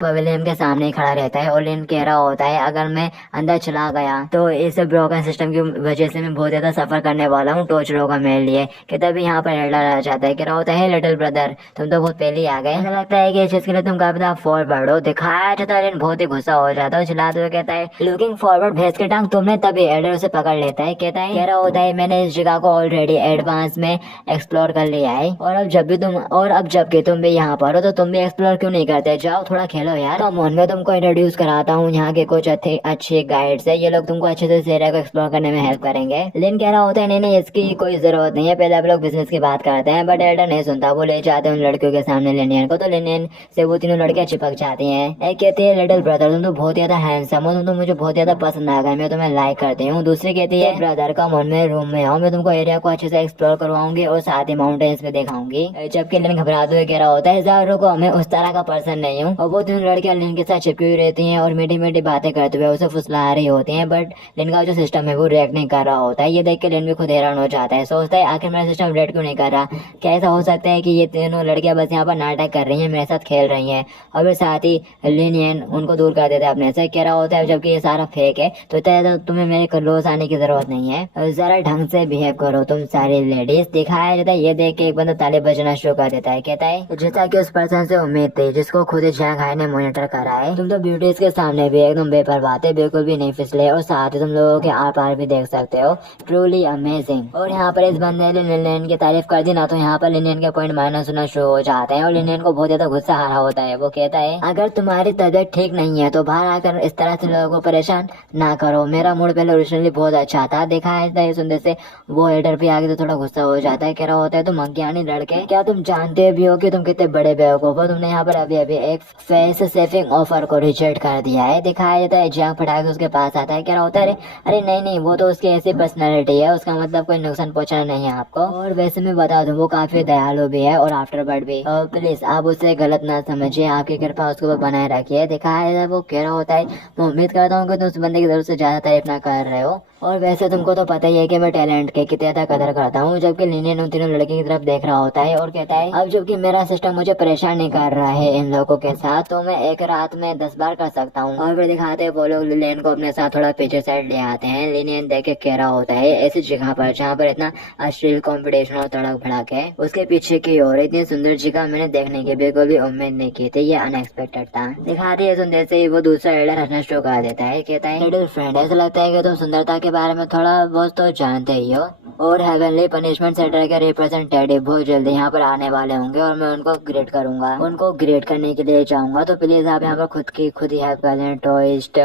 Pavilion के सामने ही खड़ा रहता है और लिन कह रहा होता है अगर मैं अंदर चला गया तो इस ब्रोकन सिस्टम की वजह से मैं बहुत ज्यादा सफर करने वाला हूँ टॉर्च रो का मेरे लिए। कि तभी यहाँ पर एल्डर आ जाता है, कह रहा होता है लिटिल ब्रदर तुम तो बहुत पहले ही आ गए, ऐसा लगता है कि इस चीज के लिए तुम काफी फॉरवर्ड हो। दिखाया जाता है लिन बहुत ही गुस्सा हो जाता है, चिल्लाते हुए कहता है लुकिंग फॉरवर्ड भैंस के टांग तुमने। तभी एल्डर उसे पकड़ लेता है, कहता है कह रहा होता है मैंने इस जगह को ऑलरेडी एडवांस में एक्सप्लोर कर लिया है और अब जबकि तुम भी यहाँ पर हो तो तुम भी एक्सप्लोर क्यों नहीं करते, जाओ थोड़ा खेलो यार। तो मैं तुमको इंट्रोड्यूस कराता हूँ यहाँ के कुछ अच्छे गाइड्स है, ये लोग तुमको अच्छे से इस एरिया को एक्सप्लोर करने में हेल्प करेंगे। लिन कह रहा होता है नहीं नहीं इसकी कोई जरूरत नहीं है, पहले आप लोग बिजनेस की बात करते हैं। बट एल्डर नहीं सुनता, वो ले जाते हैं उन लड़कियों के सामने लिनियन को। तो लिनियन से वो तीनों लड़कियां चिपक जाती हैं। एक कहती है लिटिल ब्रदर तुम तो बहुत ज्यादा हैंडसम हो, तुम तो मुझे बहुत ज्यादा पसंद आ गए, मैं तुम्हें लाइक करती हूँ। दूसरी कहती है ब्रदर का मन में रूम में आओ, मैं तुमको एरिया को अच्छे से एक्सप्लोर करवाऊंगी और साथ ही माउंटेन्स में दिखाऊंगी। जबकि लिन घबराते हुए कह रहा होता है जरा रुको, मैं उस तरह का पर्सन नहीं हूँ। और वो तीनों लड़कियां लिन के साथ चिपकी हुई रहती हैं और मीठी मीठी बातें करते हुए उसे फुसला रही होती हैं। बट लिन का जो सिस्टम है वो रिएक्ट नहीं कर रहा होता है। ये देख के लिन भी खुद हैरान हो जाता है, सोचता है आखिर मेरा सिस्टम रिएक्ट क्यों नहीं कर रहा, क्या ऐसा हो सकता है कि ये तीनों लड़कियां बस यहाँ पर नाटक कर रही हैं, मेरे साथ खेल रही हैं। और फिर साथ ही लिनियन उनको दूर कर देता है अपने से, कह रहा होता है जबकि ये सारा फेक है तो तुम्हें मेरे क्लोज आने की जरूरत नहीं है, जरा ढंग से बिहेव करो तुम सारी लेडीज। दिखाया जाता है ये देख के एक बंदा ताली बजना शुरू कर देता है, कहता है जैसा कि उस पर्सन से उम्मीद थी जिसको खुद ही झांग ने मॉनिटर करा है, तुम तो ब्यूटीज के सामने भी एकदम बेपरवाह थे, बिल्कुल भी नहीं फिसले और साथ ही तुम लोगों के आर पार भी देख सकते हो, ट्रूली अमेजिंग। और यहाँ पर इस बंदे ने लिनियन की तारीफ कर दी ना, तो यहाँ पर लिनियन के पॉइंट माइनस होना शुरू हो जाते हैं और लिनियन को बहुत ज्यादा गुस्सा आ रहा होता है। वो कहता है अगर तुम्हारी तबीयत ठीक नहीं है तो बाहर आकर इस तरह से लोगों को परेशान ना करो, मेरा मूड पहले ओरिजिनली बहुत अच्छा था। देखा है सुनने से वो एडर भी आगे तो थोड़ा गुस्सा हो जाता है, कह रहा होता है तुम अज्ञानी लड़के, क्या तुम जानते भी हो कि तुम कितने बड़े बेवकूफ हो, तुमने यहाँ पर अभी अभी एक फेस सेविंग ऑफर को रिजेक्ट कर दिया है। दिखाया जाता है जंग फटाक उसके पास आता है, कह रहा होता है अरे नहीं नहीं वो तो उसकी ऐसी पर्सनैलिटी है, उसका मतलब कोई नुकसान पहुंचाना नहीं है आपको। और वैसे मैं बता दूं वो काफी दयालु भी है और आफ्टरबर्ड भी, प्लीज आप उसे गलत ना समझिए, आपकी कृपा उसके ऊपर बनाए रखिए। दिखाया जाता है वो कह रहा होता है मैं उम्मीद करता हूँ कि तुम उस बंदे की जरूरत से ज्यादा तारीफ ना कर रहे हो, और वैसे तुमको तो पता ही है कि मैं टैलेंट के कितने ज्यादा कदर करता हूँ। जबकि लिनियन उन तीनों लड़के की तरफ देख रहा होता है और कहता है अब जबकि मेरा सिस्टम मुझे परेशान नहीं कर रहा है इन लोगों के साथ, तो मैं एक रात में 10 बार कर सकता हूँ। और फिर दिखाते हैं वो लोग लिनियन को अपने साथ थोड़ा पीछे साइड ले आते हैं। लिनियन देख के कह रहा होता है ऐसी जगह पर जहाँ पर इतना अश्लील कंपटीशन और तड़क भड़क है, उसके पीछे की ओर इतनी सुंदर जगह मैंने देखने की बिल्कुल भी उम्मीद नहीं की थी, ये अनएक्सपेक्टेड था। दिखाते है सुंदर से वो दूसरा एल्डर हंसना शुरू कर देता है, कहता है लिटिल फ्रेंड ऐसा लगता है कि तुम सुंदरता के बारे में थोड़ा बहुत तो जानते ही हो, और हेवनली पनिशमेंट सेंटर के रिप्रेजेंटेटिव बहुत जल्दी यहाँ पर आने वाले होंगे और मैं उनको ग्रेड करूंगा, उनको ग्रेड करने के लिए जाऊंगा, तो प्लीज आप यहाँ पर खुद ही हेल्प कर लें। टोइस्ट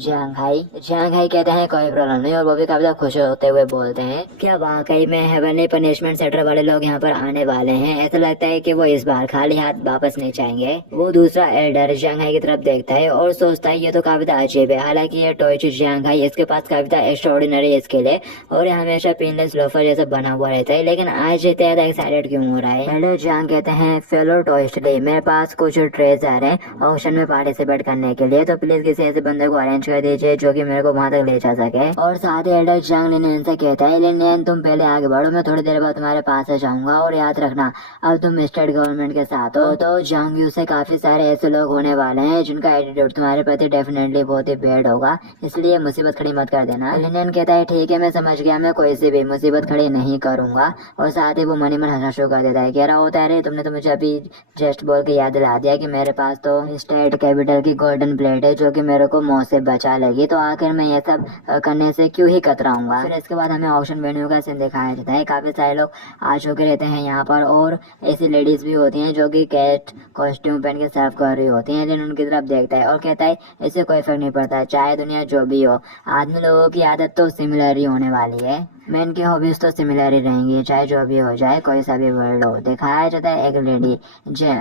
झांग कहते हैं कोई प्रॉब्लम नहीं, और वो भी काफी खुश होते हुए बोलते हैं क्या वाकई में हेवनली पनिशमेंट सेंटर वाले लोग यहाँ पर आने वाले हैं, ऐसा लगता है कि वो इस बार खाली हाथ वापस नहीं जाएंगे। वो दूसरा एल्डर झांग की तरफ देखता है और सोचता है ये तो काफी अजीब है, हालांकि ये टोइस्ट झांग इसके पास काफी एक्स्ट्राऑर्डिनरी स्किल है और ये हमेशा पेनलेस लोफर जैसा बना हुआ रहता है, लेकिन आज इतना ज्यादा एक्साइटेड क्यों हो रहा है। हेलो जॉन कहते हैं फेलो टॉयस्टली मेरे पास कुछ ट्रेजर है ऑक्शन में पार्टिसिपेट करने के लिए, तो प्लीज किसी ऐसे बंदे को अरेंज कर दीजिए जो कि मेरे को वहाँ तक ले जा सके। और साथ ही एल्डर जंग लिनियन से कहता है लिनियन तुम पहले आगे बढ़ो, मैं थोड़ी देर बाद तुम्हारे पास आ जाऊंगा, और याद रखना अब तुम स्टेट गवर्नमेंट के साथ हो तो जंग से काफी सारे ऐसे लोग होने वाले हैं जिनका एटीट्यूड तुम्हारे प्रति डेफिनेटली बहुत ही बैड होगा, इसलिए मुसीबत खड़ी मत कर देना। लिनियन कहता है ठीक है मैं समझ गया, मैं कोई सी भी मुसीबत खड़ी नहीं करूंगा। और साथ ही वो मनी मन हंसना शुरू कर देता है, कह रहा होता है अरे तुमने तो मुझे अभी जस्ट बोल के याद दिला दिया कि मेरे पास तो स्टेट कैपिटल की गोल्डन प्लेट है जो कि मेरे को मौत से बचा लेगी, तो आखिर मैं ये सब करने से क्यों ही कतराऊंगा। फिर इसके बाद हमें ऑक्शन वेन्यू का सीन दिखाया जाता है, काफी सारे लोग आ चुके रहते हैं यहाँ पर, और ऐसी लेडीज भी होती हैं जो कि कैट कॉस्ट्यूम पहन के सर्व कर रही होती हैं। लेकिन उनकी तरफ देखता है और कहता है इससे कोई फर्क नहीं पड़ता, चाहे दुनिया जो भी हो, आदमी लोगों की आदत तो सिमिलर ही होने वाली है, मैं इनकी हॉबीज तो सिमिलर ही रहेंगी चाहे जो भी हो जाए, कोई सा भी वर्ल्ड हो। दिखाया जाता है एक लेडी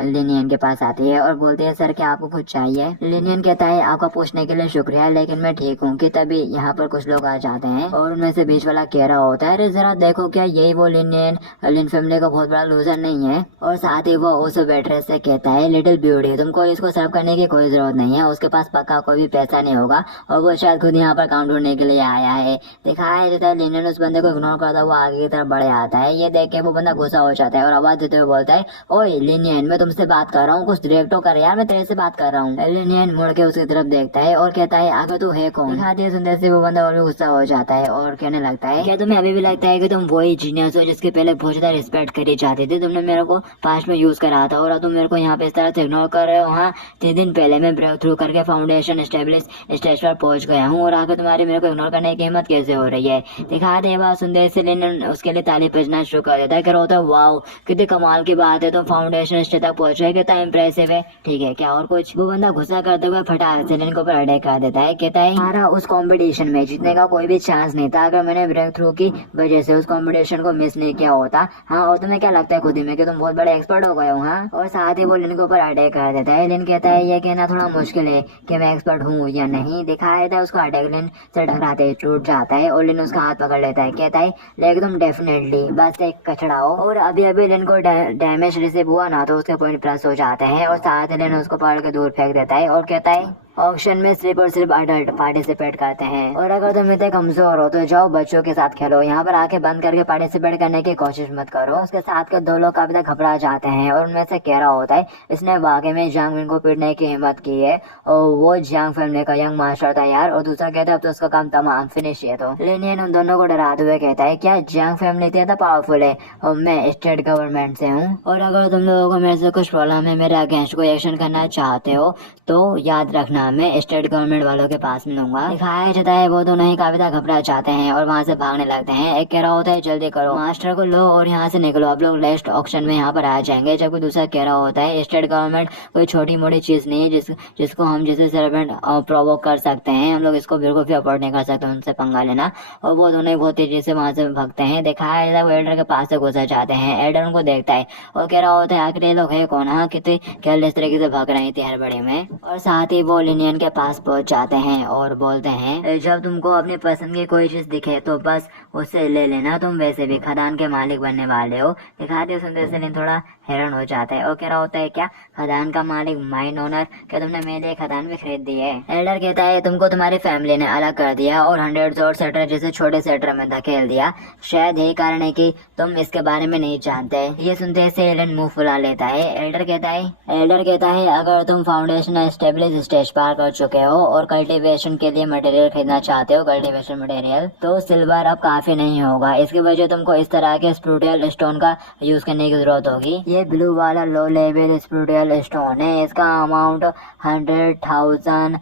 लिनियन के पास आती है और बोलती है सर क्या आपको कुछ चाहिए। लिनियन कहता है आपका पूछने के लिए शुक्रिया लेकिन मैं ठीक हूँ। कि तभी यहाँ पर कुछ लोग आ जाते हैं और उनमें से बीच वाला कह रहा होता है अरे जरा देखो क्या यही वो लिन फैमिली का बहुत बड़ा लूजर नहीं है। और साथ ही वो उस वेट्रेस से कहता है लिटिल ब्यूटी तुमको इसको सर्व करने की कोई जरूरत नहीं है, उसके पास पक्का कोई भी पैसा नहीं होगा और वो शायद खुद यहाँ पर काम ढूंढने के लिए आया है। दिखाया जाता है लिनियन उस बंदे को इग्नोर करता है वो आगे की तरफ बढ़ जाता है। ये देख के वो बंदा गुस्सा हो जाता है और आवाज देते हुए बोलता है, ओए लिनियन, मैं तुमसे बात कर रहा हूँ, कुछ रिएक्ट तो कर यार, मैं तेरे से बात कर रहा हूँ। लिनियन मुड़ के उसकी तरफ देखता है और कहता है, आगे तू है कौन? दिखा दिया सुनते से वो बंदा और भी गुस्सा हो जाता है और कहने लगता है, क्या तुम्हें अभी भी लगता है कि तुम वही जीनियस हो जिसके पहले बहुत ज्यादा रिस्पेक्ट करी जाती थी? तुमने मेरे को पास्ट में यूज करा था और तुम मेरे को यहाँ पे इस तरह से इग्नोर कर रहे हो। हाँ, 3 दिन पहले मैं ब्रेक थ्रू करके फाउंडेशन एस्टेब्लिश स्टेज पर पहुंच गया हूँ और आगे तुम्हारी मेरे को इग्नोर करने की हिम्मत कैसे हो रही है? दिखा दे बात सुनते से लिनियन उसके लिए ताली बजना शुरू कर देता है। कह रहा वाओ, कितनी कमाल की बात है, तुम फाउंडेशन स्टेज तक पहुंच गए, कितना इंप्रेसिव है। ठीक है, क्या और कुछ? वो बंदा गुस्सा करते हुए फटाक से लिनियन के ऊपर अटैक कर देता है। कहता है, हमारा उस कंपटीशन में जीतने का कोई भी चांस नहीं था अगर मैंने ब्रेक थ्रू की वजह से उस कंपटीशन को मिस नहीं किया होता। हाँ, और तुम्हें क्या लगता है खुद ही में कि तुम बहुत बड़े एक्सपर्ट हो गए हो? हाँ, और साथ ही वो लिन के ऊपर अटैक कर देता है। लिन कहता है, ये कहना थोड़ा मुश्किल है कि मैं एक्सपर्ट हूँ या नहीं। दिखाया था उसको अटैक लिन से टकराते ही टूट जाता है और लिन उसका हाथ पकड़ लेता है। कहता है, लेकिन तुम डेफिनेटली बस एक कचड़ा हो। और अभी अभी लिन को डैमेज रिसीव हुआ ना तो उसके पॉइंट प्लस हो जाते हैं और साथ ही लिन उसको पकड़ के दूर फेंक देता है और कहता है, ऑक्शन में सिर्फ और सिर्फ अडल्ट पार्टिसिपेट करते हैं और अगर तुम इतने कमजोर हो तो जाओ बच्चों के साथ खेलो, यहाँ पर आके बंद करके पार्टिसिपेट करने की कोशिश मत करो। उसके साथ के 2 लोग काफी तक घबरा जाते हैं और उनमें से कह रहा होता है, इसने वाकई में जियांग फेमलिन को पीटने की हिम्मत की है और वो जियांग फेमलिन का यंग मास्टर था यार। और दूसरा कहता है, अब तो उसका काम तमाम फिनिश है। तो लिनियन उन दोनों को डराते हुए कहता है, क्या जियांग फेमलिन इतना पावरफुल है? और मैं स्टेट गवर्नमेंट से हूँ और अगर तुम लोगों को मेरे से कुछ प्रॉब्लम है, मेरे अगेंस्ट कोई एक्शन करना चाहते हो तो याद रखना मैं स्टेट गवर्नमेंट वालों के पास मिलूंगा। दिखाया जाता है वो दोनों ही काफी ज्यादा घबरा जाते हैं और वहाँ से भागने लगते हैं। एक कह रहा होता है, जल्दी करो, मास्टर को लो और यहाँ से निकलो, आप लोग नेक्स्ट ऑक्शन में यहाँ पर आ जाएंगे। जबकि दूसरा कह रहा होता है, स्टेट गवर्नमेंट कोई छोटी मोटी चीज नहीं है जिसको हम जैसे सर्वेंट प्रोवोक कर सकते हैं, हम लोग इसको बिल्कुल भी अफोर्ड नहीं कर सकते उनसे पंगा लेना। और वो दोनों ही बहुत तेजी से वहाँ से भागते हैं। दिखाया जाता है वो एल्डर के पास से गुजर जाते हैं। एल्डर उनको देखता है और कह रहा होता है, आखिर ये लोग है कौन? हाँ, कितने केयरलेस तरीके से भाग रही थी हड़बड़ी में। और साथ ही वो लिनियन के पास पहुंच जाते हैं और बोलते हैं, जब तुमको अपनी पसंद की कोई चीज दिखे तो बस उससे ले लेना, तुम वैसे भी खदान के मालिक बनने वाले हो। दिखाते सुनते से लिन थोड़ा हैरान हो जाता है और कह रहा होता है, क्या खदान का मालिक, माइन ओनर? क्या तुमने मेरे लिए खदान भी खरीद दी है? एल्डर कहता है, तुमको तुम्हारी फैमिली ने अलग कर दिया और 100 और सेक्टर जैसे छोटे सेक्टर में धकेल दिया, शायद यही कारण है कि तुम इसके बारे में नहीं जानते। ये सुनते से लिन मुंह फुला लेता है। एल्डर कहता है, अगर तुम फाउंडेशन एस्टेब्लिश स्टेज पार कर चुके हो और कल्टीवेशन के लिए मटेरियल खरीदना चाहते हो, कल्टीवेशन मटेरियल, तो सिल्वर अब काफी नहीं होगा। इसकी वजह तुमको इस तरह के स्प्रूटियल स्टोन का यूज करने की जरूरत होगी। ये ब्लू वाला लो लेवल स्प्रूटियल स्टोन है, इसका अमाउंट 100,000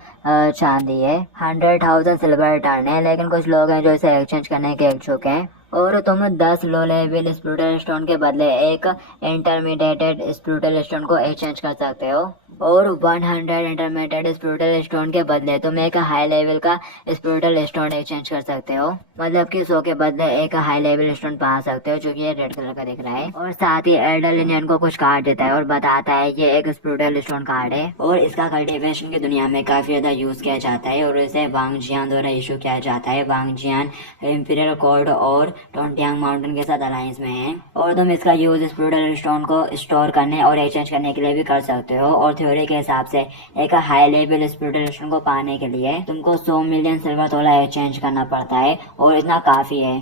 चांदी है, 100,000 सिल्वर टन है। लेकिन कुछ लोग हैं जो इसे एक्सचेंज करने के इच्छुक हैं और तुम 10 लो लेवल स्प्रूटल स्टोन के बदले एक इंटरमीडिएटेड स्प्रूटल स्टोन को एक्सचेंज कर सकते हो और 100 इंटरमीडिएटेड स्प्रूटल स्टोन के बदले तुम एक हाई लेवल का स्प्रूटल स्टोन एक्सचेंज कर सकते हो। मतलब कि 100 के बदले एक हाई लेवल स्टोन पा सकते हो, जो कि ये रेड कलर का दिख रहा है। और साथ ही एल्डर लिनियन को कुछ कार्ड देता है और बताता है ये एक स्प्रूटल स्टोन कार्ड है और इसका कल्टीवेशन की दुनिया में काफी ज्यादा यूज किया जाता है और इसे वांग जियान द्वारा इशू किया जाता है। वांग जियान इंपीरियल कोड और टोंटियांग माउंटेन के साथ अलायंस में है और तुम इसका यूज स्प्रूटल स्टोन को स्टोर करने और एक्सचेंज करने के लिए भी कर सकते हो। और थ्योरी के हिसाब से एक हाई लेवल स्प्रूटल स्टोन को पाने के लिए तुमको 100 मिलियन सिल्वर तोला एक्सचेंज करना पड़ता है और इतना काफी है।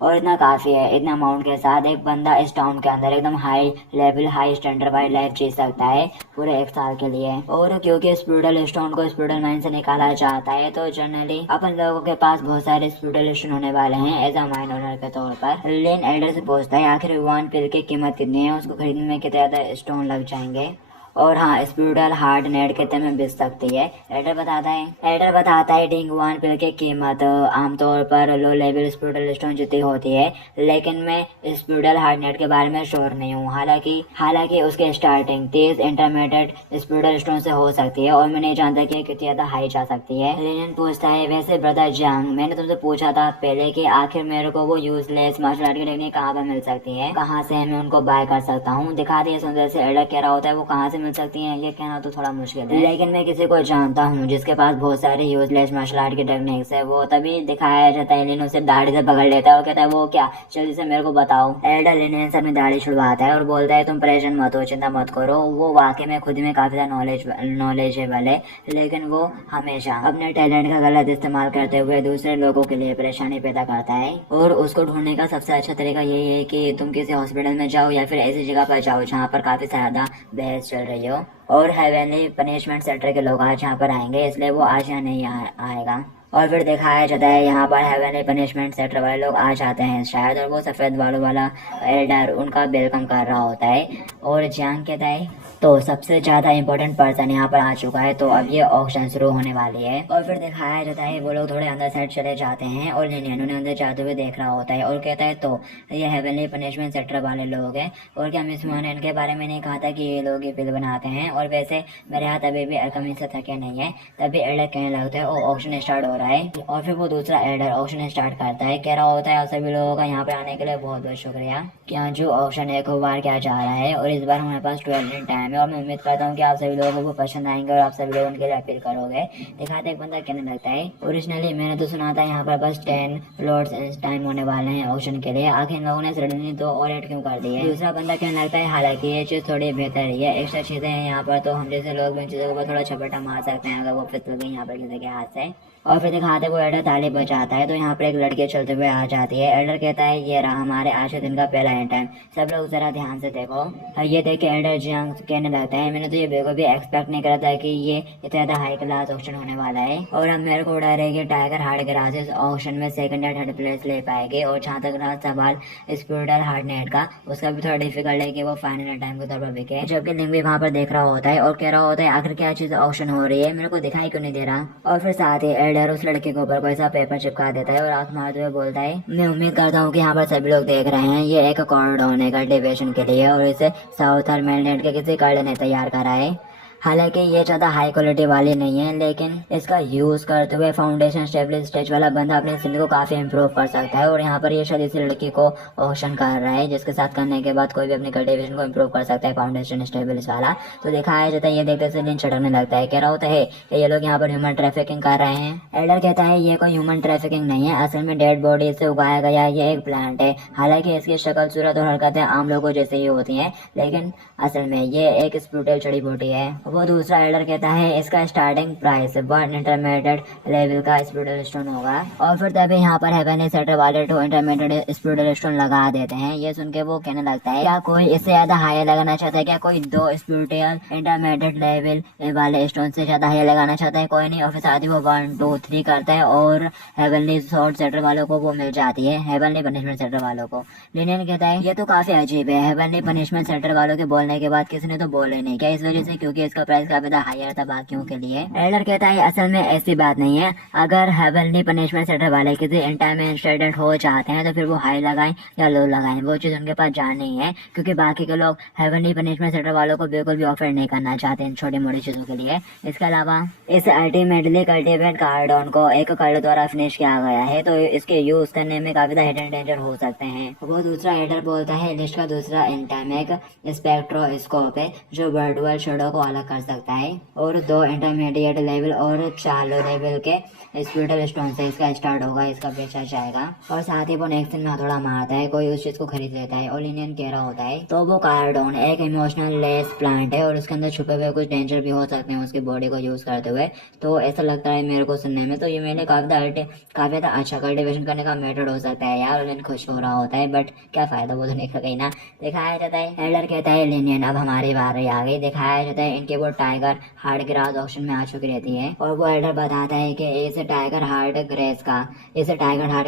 इतना अमाउंट के साथ एक बंदा इस टाउन के अंदर एकदम हाई लेवल हाई स्टैंडर्ड वाली लाइफ जी सकता है पूरे 1 साल के लिए। और क्योंकि स्प्रूटल स्टोन को स्प्रूटल माइन से निकाला जाता है तो जनरली अपन लोगों के पास बहुत सारे स्प्रूटल स्टोन होने वाले हैं एज अ माइन ओनर के तौर पर। लेन एल्डर से पूछता है, आखिर वन पिल की कीमत कितनी है, उसको खरीदने में कितने ज्यादा स्टोन लग जाएंगे और हाँ स्प्रूटल हार्ड नेट कितने में बिक सकती है। एल्डर बताता है डिंग वन पिल की कीमत आमतौर पर लो लेवल स्प्रूटल स्टोन जितनी होती है, लेकिन मैं स्प्रूटल हार्ड नेट के बारे में श्योर नहीं हूँ। हालांकि उसकी स्टार्टिंग 30 इंटरमीडिएट स्प्रूटल स्टोन से हो सकती है और मैं नहीं जानता कि कितनी ज्यादा हाई जा सकती है। लिनियन पूछता है, वैसे ब्रदर जियांग, मैंने तुमसे पूछा था पहले कि आखिर मेरे को वो यूजलेस मार्शल आर्ट की टेक्निक कहाँ पर मिल सकती है, कहाँ से मैं उनको बाय कर सकता हूँ। दिखा दिए सुंदर से एल्डर कह रहा होता है वो कहाँ से मिल सकती हैं ये कहना तो थोड़ा मुश्किल है, लेकिन मैं किसी को जानता हूँ जिसके पास बहुत सारी यूजलेस मार्शल आर्ट की टेक्निक्स है। वो तभी दिखाया जाता है लिन उसे दाढ़ी से पकड़ लेता है और कहता है वो क्या, जल्दी से मेरे को बताओ। एल्डर लिन से अपनी दाढ़ी छुड़वाता है और बोलता है तुम परेशान मत हो, चिंता मत करो। वो वाकई में खुद में काफी ज्यादा नॉलेजेबल है, लेकिन वो हमेशा अपने टैलेंट का गलत इस्तेमाल करते हुए दूसरे लोगों के लिए परेशानी पैदा करता है। और उसको ढूंढने का सबसे अच्छा तरीका यही है कि तुम किसी हॉस्पिटल में जाओ या फिर ऐसी जगह पर जाओ जहाँ पर काफी ज्यादा बहस चल रही हो। और हेवनली पनिशमेंट सेंटर के लोग आज यहाँ पर आएंगे, इसलिए वो आज यहाँ नहीं आएगा। और फिर दिखाया जाता है यहाँ पर हेवनली पनिशमेंट सेंटर वाले लोग आ जाते हैं शायद, और वो सफेद बालों वाला एल्डर उनका वेलकम कर रहा होता है। और जियांग कहता है तो सबसे ज्यादा इम्पोर्टेंट पर्सन यहाँ पर आ चुका है, तो अब ये ऑक्शन शुरू होने वाली है। और फिर दिखाया जाता है वो लोग थोड़े अंदर साइड चले जाते हैं और लिनियन उन्हें अंदर जाते हुए देख रहा होता है और कहता है तो ये हेवनली पनिशमेंट सेक्टर वाले लोग हैं, और क्या मिस हुआ ने इनके बारे में नहीं कहा था कि ये लोग ये बिल बनाते हैं, और वैसे मेरे हाथ अभी भी अल्केमी से थके नहीं है। तभी एल्डर कहने लगता है और ऑक्शन स्टार्ट हो रहा है। और फिर वो दूसरा एल्डर ऑक्शन स्टार्ट करता है, कह रहा होता है सभी लोगों का यहाँ पर आने के लिए बहुत बहुत शुक्रिया। क्या जो ऑक्शन एक बार क्या जा रहा है, और इस बार हमारे पास 12 मिनट टाइम है, और मैं उम्मीद करता हूँ कि आप सभी लोगों को पसंद आएंगे और आप सभी लोग उनके लिए अपील करोगे। दिखाते एक बंदा कहने लगता है ओरिजिनली मैंने तो सुना था यहाँ पर बस 10 फ्लोर्स टाइम होने वाले हैं ऑक्शन के लिए, आखिर इन लोगों ने सडनली तो और ऐड क्यों कर दी है। दूसरा बंदा कहने लगता है हालांकि ये चीज थोड़ी बेहतर है, एक्स्ट्रा चीजें हैं यहाँ पर, तो हम जैसे लोग इन चीजों को थोड़ा छपटा मार सकते हैं अगर वो फिट हो गई यहाँ पर किसी के हाथ से। और फिर दिखाते वो एल्डर ताली बजाता है तो यहाँ पर एक लड़की चलते हुए आ जाती है। एल्डर कहता है ये रहा हमारे आज के दिन का पहला एंड टाइम, सब लोग जरा ध्यान से देखो। ये देख के एल्डर जियांग कहने लगता है मैंने तो ये बिल्कुल भी एक्सपेक्ट नहीं करा था कि ये इतना ज्यादा हाई क्लास ऑक्शन होने वाला है, और अब मेरे को डर है कि टाइगर हार्ड ग्रासेस ऑक्शन में सेकंड या थर्ड प्लेस ले पाएगी। और जहाँ तक रहा सवाल स्पूडल हार्ड नेट का, उसका भी थोड़ा डिफिकल्ट है कि वो फाइनल टाइम के तौर पर बिके। जबकि लिंग भी वहाँ पर देख रहा होता है और कह रहा होता है आखिर क्या चीज ऑक्शन हो रही है, मेरे को दिखाई क्यों नहीं दे रहा। और फिर साथ ही एल्डर उस लड़के के ऊपर कोई सा पेपर चिपका देता है और आंख मारते हुए बोलता है मैं उम्मीद करता हूँ कि यहाँ पर सभी लोग देख रहे हैं ये एक कॉरिडोर है कल्टीवेशन के लिए, और इसे साउथर मेनलैंड के किसी कार्ड ने तैयार करा है। हालांकि ये ज़्यादा हाई क्वालिटी वाली नहीं है, लेकिन इसका यूज करते हुए फाउंडेशन स्टेबल स्टेज वाला बंदा अपने स्किल को काफी इम्प्रूव कर सकता है। और यहाँ पर ये शायद इसी लड़की को ऑप्शन कर रहा है जिसके साथ करने के बाद कोई भी अपने कल्टिवेशन को इम्प्रूव कर सकता है फाउंडेशन स्टेबल वाला। तो दिखाया जाता है ये देखते से लिन चढ़ने लगता है, कह रहा होता है कि ये लोग यहाँ पर ह्यूमन ट्रैफिकिंग कर रहे हैं। एल्डर कहता है ये कोई ह्यूमन ट्रैफिकिंग नहीं है, असल में डेड बॉडी से उगाया गया ये एक प्लांट है। हालांकि इसकी शक्ल सूरत और हरकतें आम लोगों जैसे ही होती हैं, लेकिन असल में ये एक स्पिरिचुअल जड़ी बूटी है। वो दूसरा एल्डर कहता है इसका starting price but intermediate level का स्पिरिचुअल स्टोन होगा। और फिर तभी यहाँ पर हेवनली सेक्टर वाले 2 इंटरमीडिएट स्पिरिचुअल स्टोन लगा देते हैं। ये सुन के वो कहने लगता है क्या कोई इससे ज्यादा हाई लगाना चाहता है, क्या कोई 2 स्पिरिचुअल इंटरमीडिएट लेवल वाले स्टोन से ज्यादा हाई लगाना चाहता है। कोई नहीं। और फिर साथ ही वो 1 2 3 करता है और हेवनली स्वॉर्ड सेक्टर वालों को वो मिल जाती है, हेवनली पनिशमेंट सेक्टर वालों को। लिनियन कहता है ये तो काफी अजीब है, हेवनली पनिशमेंट सेक्टर वालों के बोलने के बाद किसी ने तो बोले नहीं, क्या इस वजह से क्योंकि इसका प्राइस काफी ज्यादा हायर था बाकियों के लिए। एल्डर कहता है असल में ऐसी बात नहीं है, अगर हेवनली पनिशमेंट सेक्टर वाले किसी इंटर में इंस्टेडेंट हो जाते हैं तो फिर वो हाई लगाएं या लो लगाएं, वो चीज उनके पास जान नहीं है, क्योंकि बाकी के लोग हेवनली पनिशमेंट सेक्टर वालों को बिल्कुल भी ऑफर नहीं करना चाहते इन छोटी मोटी चीजों के लिए। इसके अलावा इस अल्टीमेटली कल्टिवेट कार्डन को एक कार्ड द्वारा फिनिश किया गया है, तो इसके यूज करने में काफी हिडन डेंजर हो सकते हैं। वो दूसरा एल्डर बोलता है लिस्ट का दूसरा इंटरमेक स्पेक्ट्रोस्कोप है जो वर्चुअल शेडो को अलग कर सकता है, और 2 इंटरमीडिएट लेवल और 4 लेवल के स्पिरिचुअल स्टोन से इसका स्टार्ट होगा, इसका बेचा जाएगा। और साथ ही वो नेक्स्ट दिन में हथौड़ा मारता है, कोई उस चीज को खरीद लेता है और लिनियन कह रहा होता है तो वो कार्डोन एक इमोशनल लेस प्लांट है और उसके अंदर छुपे हुए कुछ डेंजर भी हो सकते हैं उसकी बॉडी को यूज करते हुए। तो ऐसा लगता है मेरे को सुनने में, तो ये मेरे काफी अच्छा कल्टिवेशन करने का मेथड हो सकता है यार। लिनियन खुश हो रहा होता है, बट क्या फायदा वो तो नहीं कहीं ना। दिखाया जाता है एल्डर कहता है लिनियन अब हमारी बारी आ गई। दिखाया जाता है इनके वो टाइगर हार्ड ग्रास ऑक्शन में आ चुकी रहती है, और वो एल्डर बताता है कि इस टाइगर हार्ड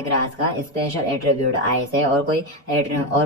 ग्रास का स्पेशल एट्रीब्यूट आइस है, और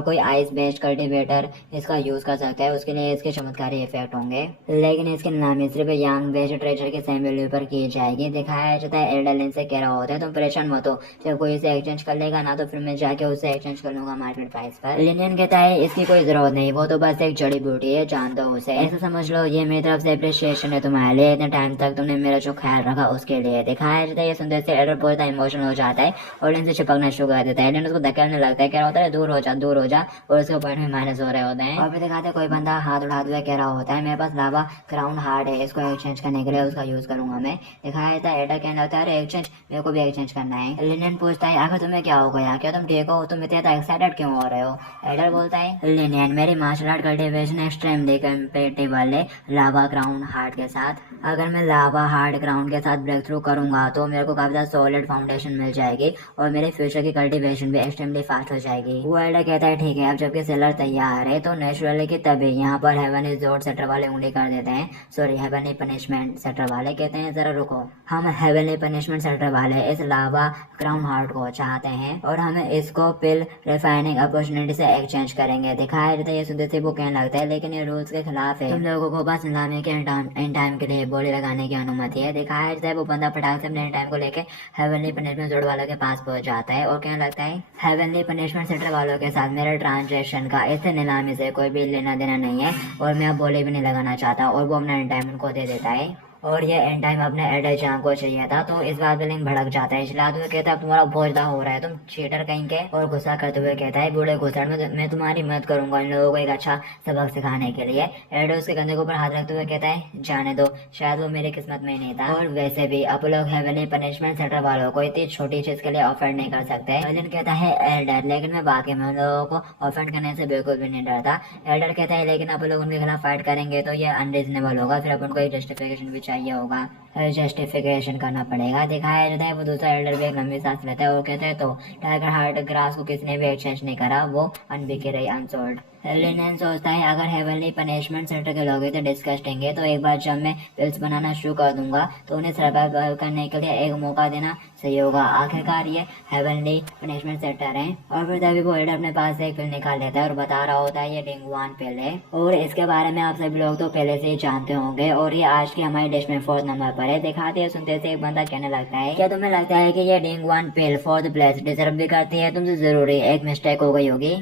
कोई आइस बेस्ड कल्टीवेटर इसका यूज कर सकता है, उसके लिए इसके चमत्कारी इफेक्ट होंगे, लेकिन इसकी नीलामी सिर्फ यंग बेस्ड ट्रेजर के सेम वैल्यू पर की जाएगी। दिखाया जाता है एल्डर लिन से कह रहा होता है तुम परेशान मत हो, जब कोई इसे एक्सचेंज कर लेगा ना तो फिर मैं जाके उससे एक्सचेंज कर लूंगा मार्केट प्राइस पर। लिनियन कहता है इसकी कोई जरूरत नहीं, वो तो बस एक जड़ी बूटी है, जान दो उसे, ऐसा समझ लो ये मेरी तरफ तरफ से अप्रिशिएशन है तुम्हारे लिए, इतने टाइम तक तुमने मेरा जो ख्याल रखा उसके लिए। दिखाया जाता है ये सुनते से एल्डर बहुत ज़्यादा इमोशनल हो जाता है और एलियन से चिपकना शुरू कर देता है। एलियन उसको धकेलने लगता है, कह रहा होता है दूर हो जा दूर हो जा, और उसके पॉइंट में माइनस हो रहे होते हैं। और फिर दिखाते हैं कोई बंदा हाथ उठाते हुए कह रहा होता है मेरे पास लावा क्राउन हार्ट है, इसको एक्सचेंज करने के लिए उसका यूज करूंगा मैं। दिखाया जाता है एल्डर कहने लगता है अरे एक्सचेंज, मेरे को भी एक्सचेंज करना है। लिनियन पूछता है आखिर तुम्हें क्या हो गया, क्या तुम ठीक हो, तुम इतना एक्साइटेड क्यों हो रहे हो। एल्डर बोलता है लिनियन मेरी martial art cultivation extremely compatible है लावा क्राउन हार्ट के साथ। अगर मैं लावा हार्ट क्राउन के साथ ब्रेक थ्रू करूंगा तो मेरे को काफी ज्यादा सॉलिड फाउंडेशन मिल जाएगी और मेरे फ्यूचर की कल्टीवेशन भी एक्सट्रीमली फास्ट हो जाएगी। वो एल्डर कहता है ठीक है, अब जबकि सेलर तैयार है तो नेचुरली की तभी यहाँ पर हेवन इज जोर सेटर वाले उंगली कर देते हैं, सॉरी हेवनली पनिशमेंट सेटर वाले कहते हैं जरा रुको, हम हेवनली पनिशमेंट सेटर वाले इस लावा क्राउन हार्ट को चाहते हैं और हमें इसको पिल रिफाइनिंग अपॉर्चुनिटी से एक्सचेंज करेंगे। दिखाया जाता है ये सुनते से वो कहने लगता है लेकिन ये रूल्स के खिलाफ है, तुम लोगों को बस नीलामी के इन टाइम के लिए बोली लगाने की अनुमति है। दिखाया जाता है वो बंदा फटाक से अपने टाइम को लेके हेवनली पनिशमेंट जोड़ वालों के पास पहुंच जाता है और कहने लगता है हेवनली पनिशमेंट सेंटर वालों के साथ मेरे ट्रांजेक्शन का इस नीलामी से कोई भी लेना देना नहीं है और मैं अब बोली भी नहीं लगाना चाहता, और वो अपना टाइम उनको दे देता है। और ये एंड टाइम अपने एडल जाम को चाहिए था, तो इस बात पे लिंक भड़क जाता है। चिल्लाते हुए कहता है तुम्हारा बहुत ज्यादा हो रहा है, तुम चीटर कहीं के, और गुस्सा करते हुए कहता है बूढ़े घुसड़ में मैं तुम्हारी मदद करूंगा इन लोगों को एक अच्छा सबक सिखाने के लिए। एडल उसके कंधे के ऊपर हाथ रखते हुए कहता है जाने दो, शायद वो मेरी किस्मत में ही नहीं था, और वैसे भी आप लोग हेवनली पनिशमेंट सेंटर वालों को इतनी छोटी चीज के लिए ऑफेंड नहीं कर सकते। एलियन कहता है एल्डर लेकिन मैं बाकी में उन लोगों को ऑफेंड करने से बिल्कुल भी नहीं डरता। एल्डर कहता है लेकिन आप लोग उनके खिलाफ फाइट करेंगे तो ये अनरीजनेबल होगा, फिर अपन को एक जस्टिफिकेशन भी चाहिए होगा, जस्टिफिकेशन करना पड़ेगा। दिखाया जाता है वो दूसरा एल्डर भी एक लंबी सांस लेता है और कहता है तो टाइगर हार्ट ग्रास को किसने भी एक्सचेंज नहीं करा, वो अनबिके रही अनसोल्ड। लिनियन सोचता है अगर हेवनली पनिशमेंट सेंटर के लोग तो डिस्कस्टिंग है, तो एक बार जब मैं पिल्स बनाना शुरू कर दूंगा तो उन्हें सर्वाइव करने के लिए एक मौका देना सही होगा। आखिरकार ये हेवनली पनिशमेंट सेंटर है। और फिर तभी वो एल्डर अपने पास से एक पिल निकाल लेता है और बता रहा होता है ये डिंगवान पिल है, और इसके बारे में आप सभी लोग तो पहले से ही जानते होंगे, और ये आज की हमारी डिश में 4th नंबर पर है। दिखाते हैं सुनते से एक बंदा कहने लगता है क्या तुम्हें लगता है कि ये डिंगवान पिल 4th प्लेस डिजर्व भी करती है, तुमसे जरूरी एक मिस्टेक हो गई होगी।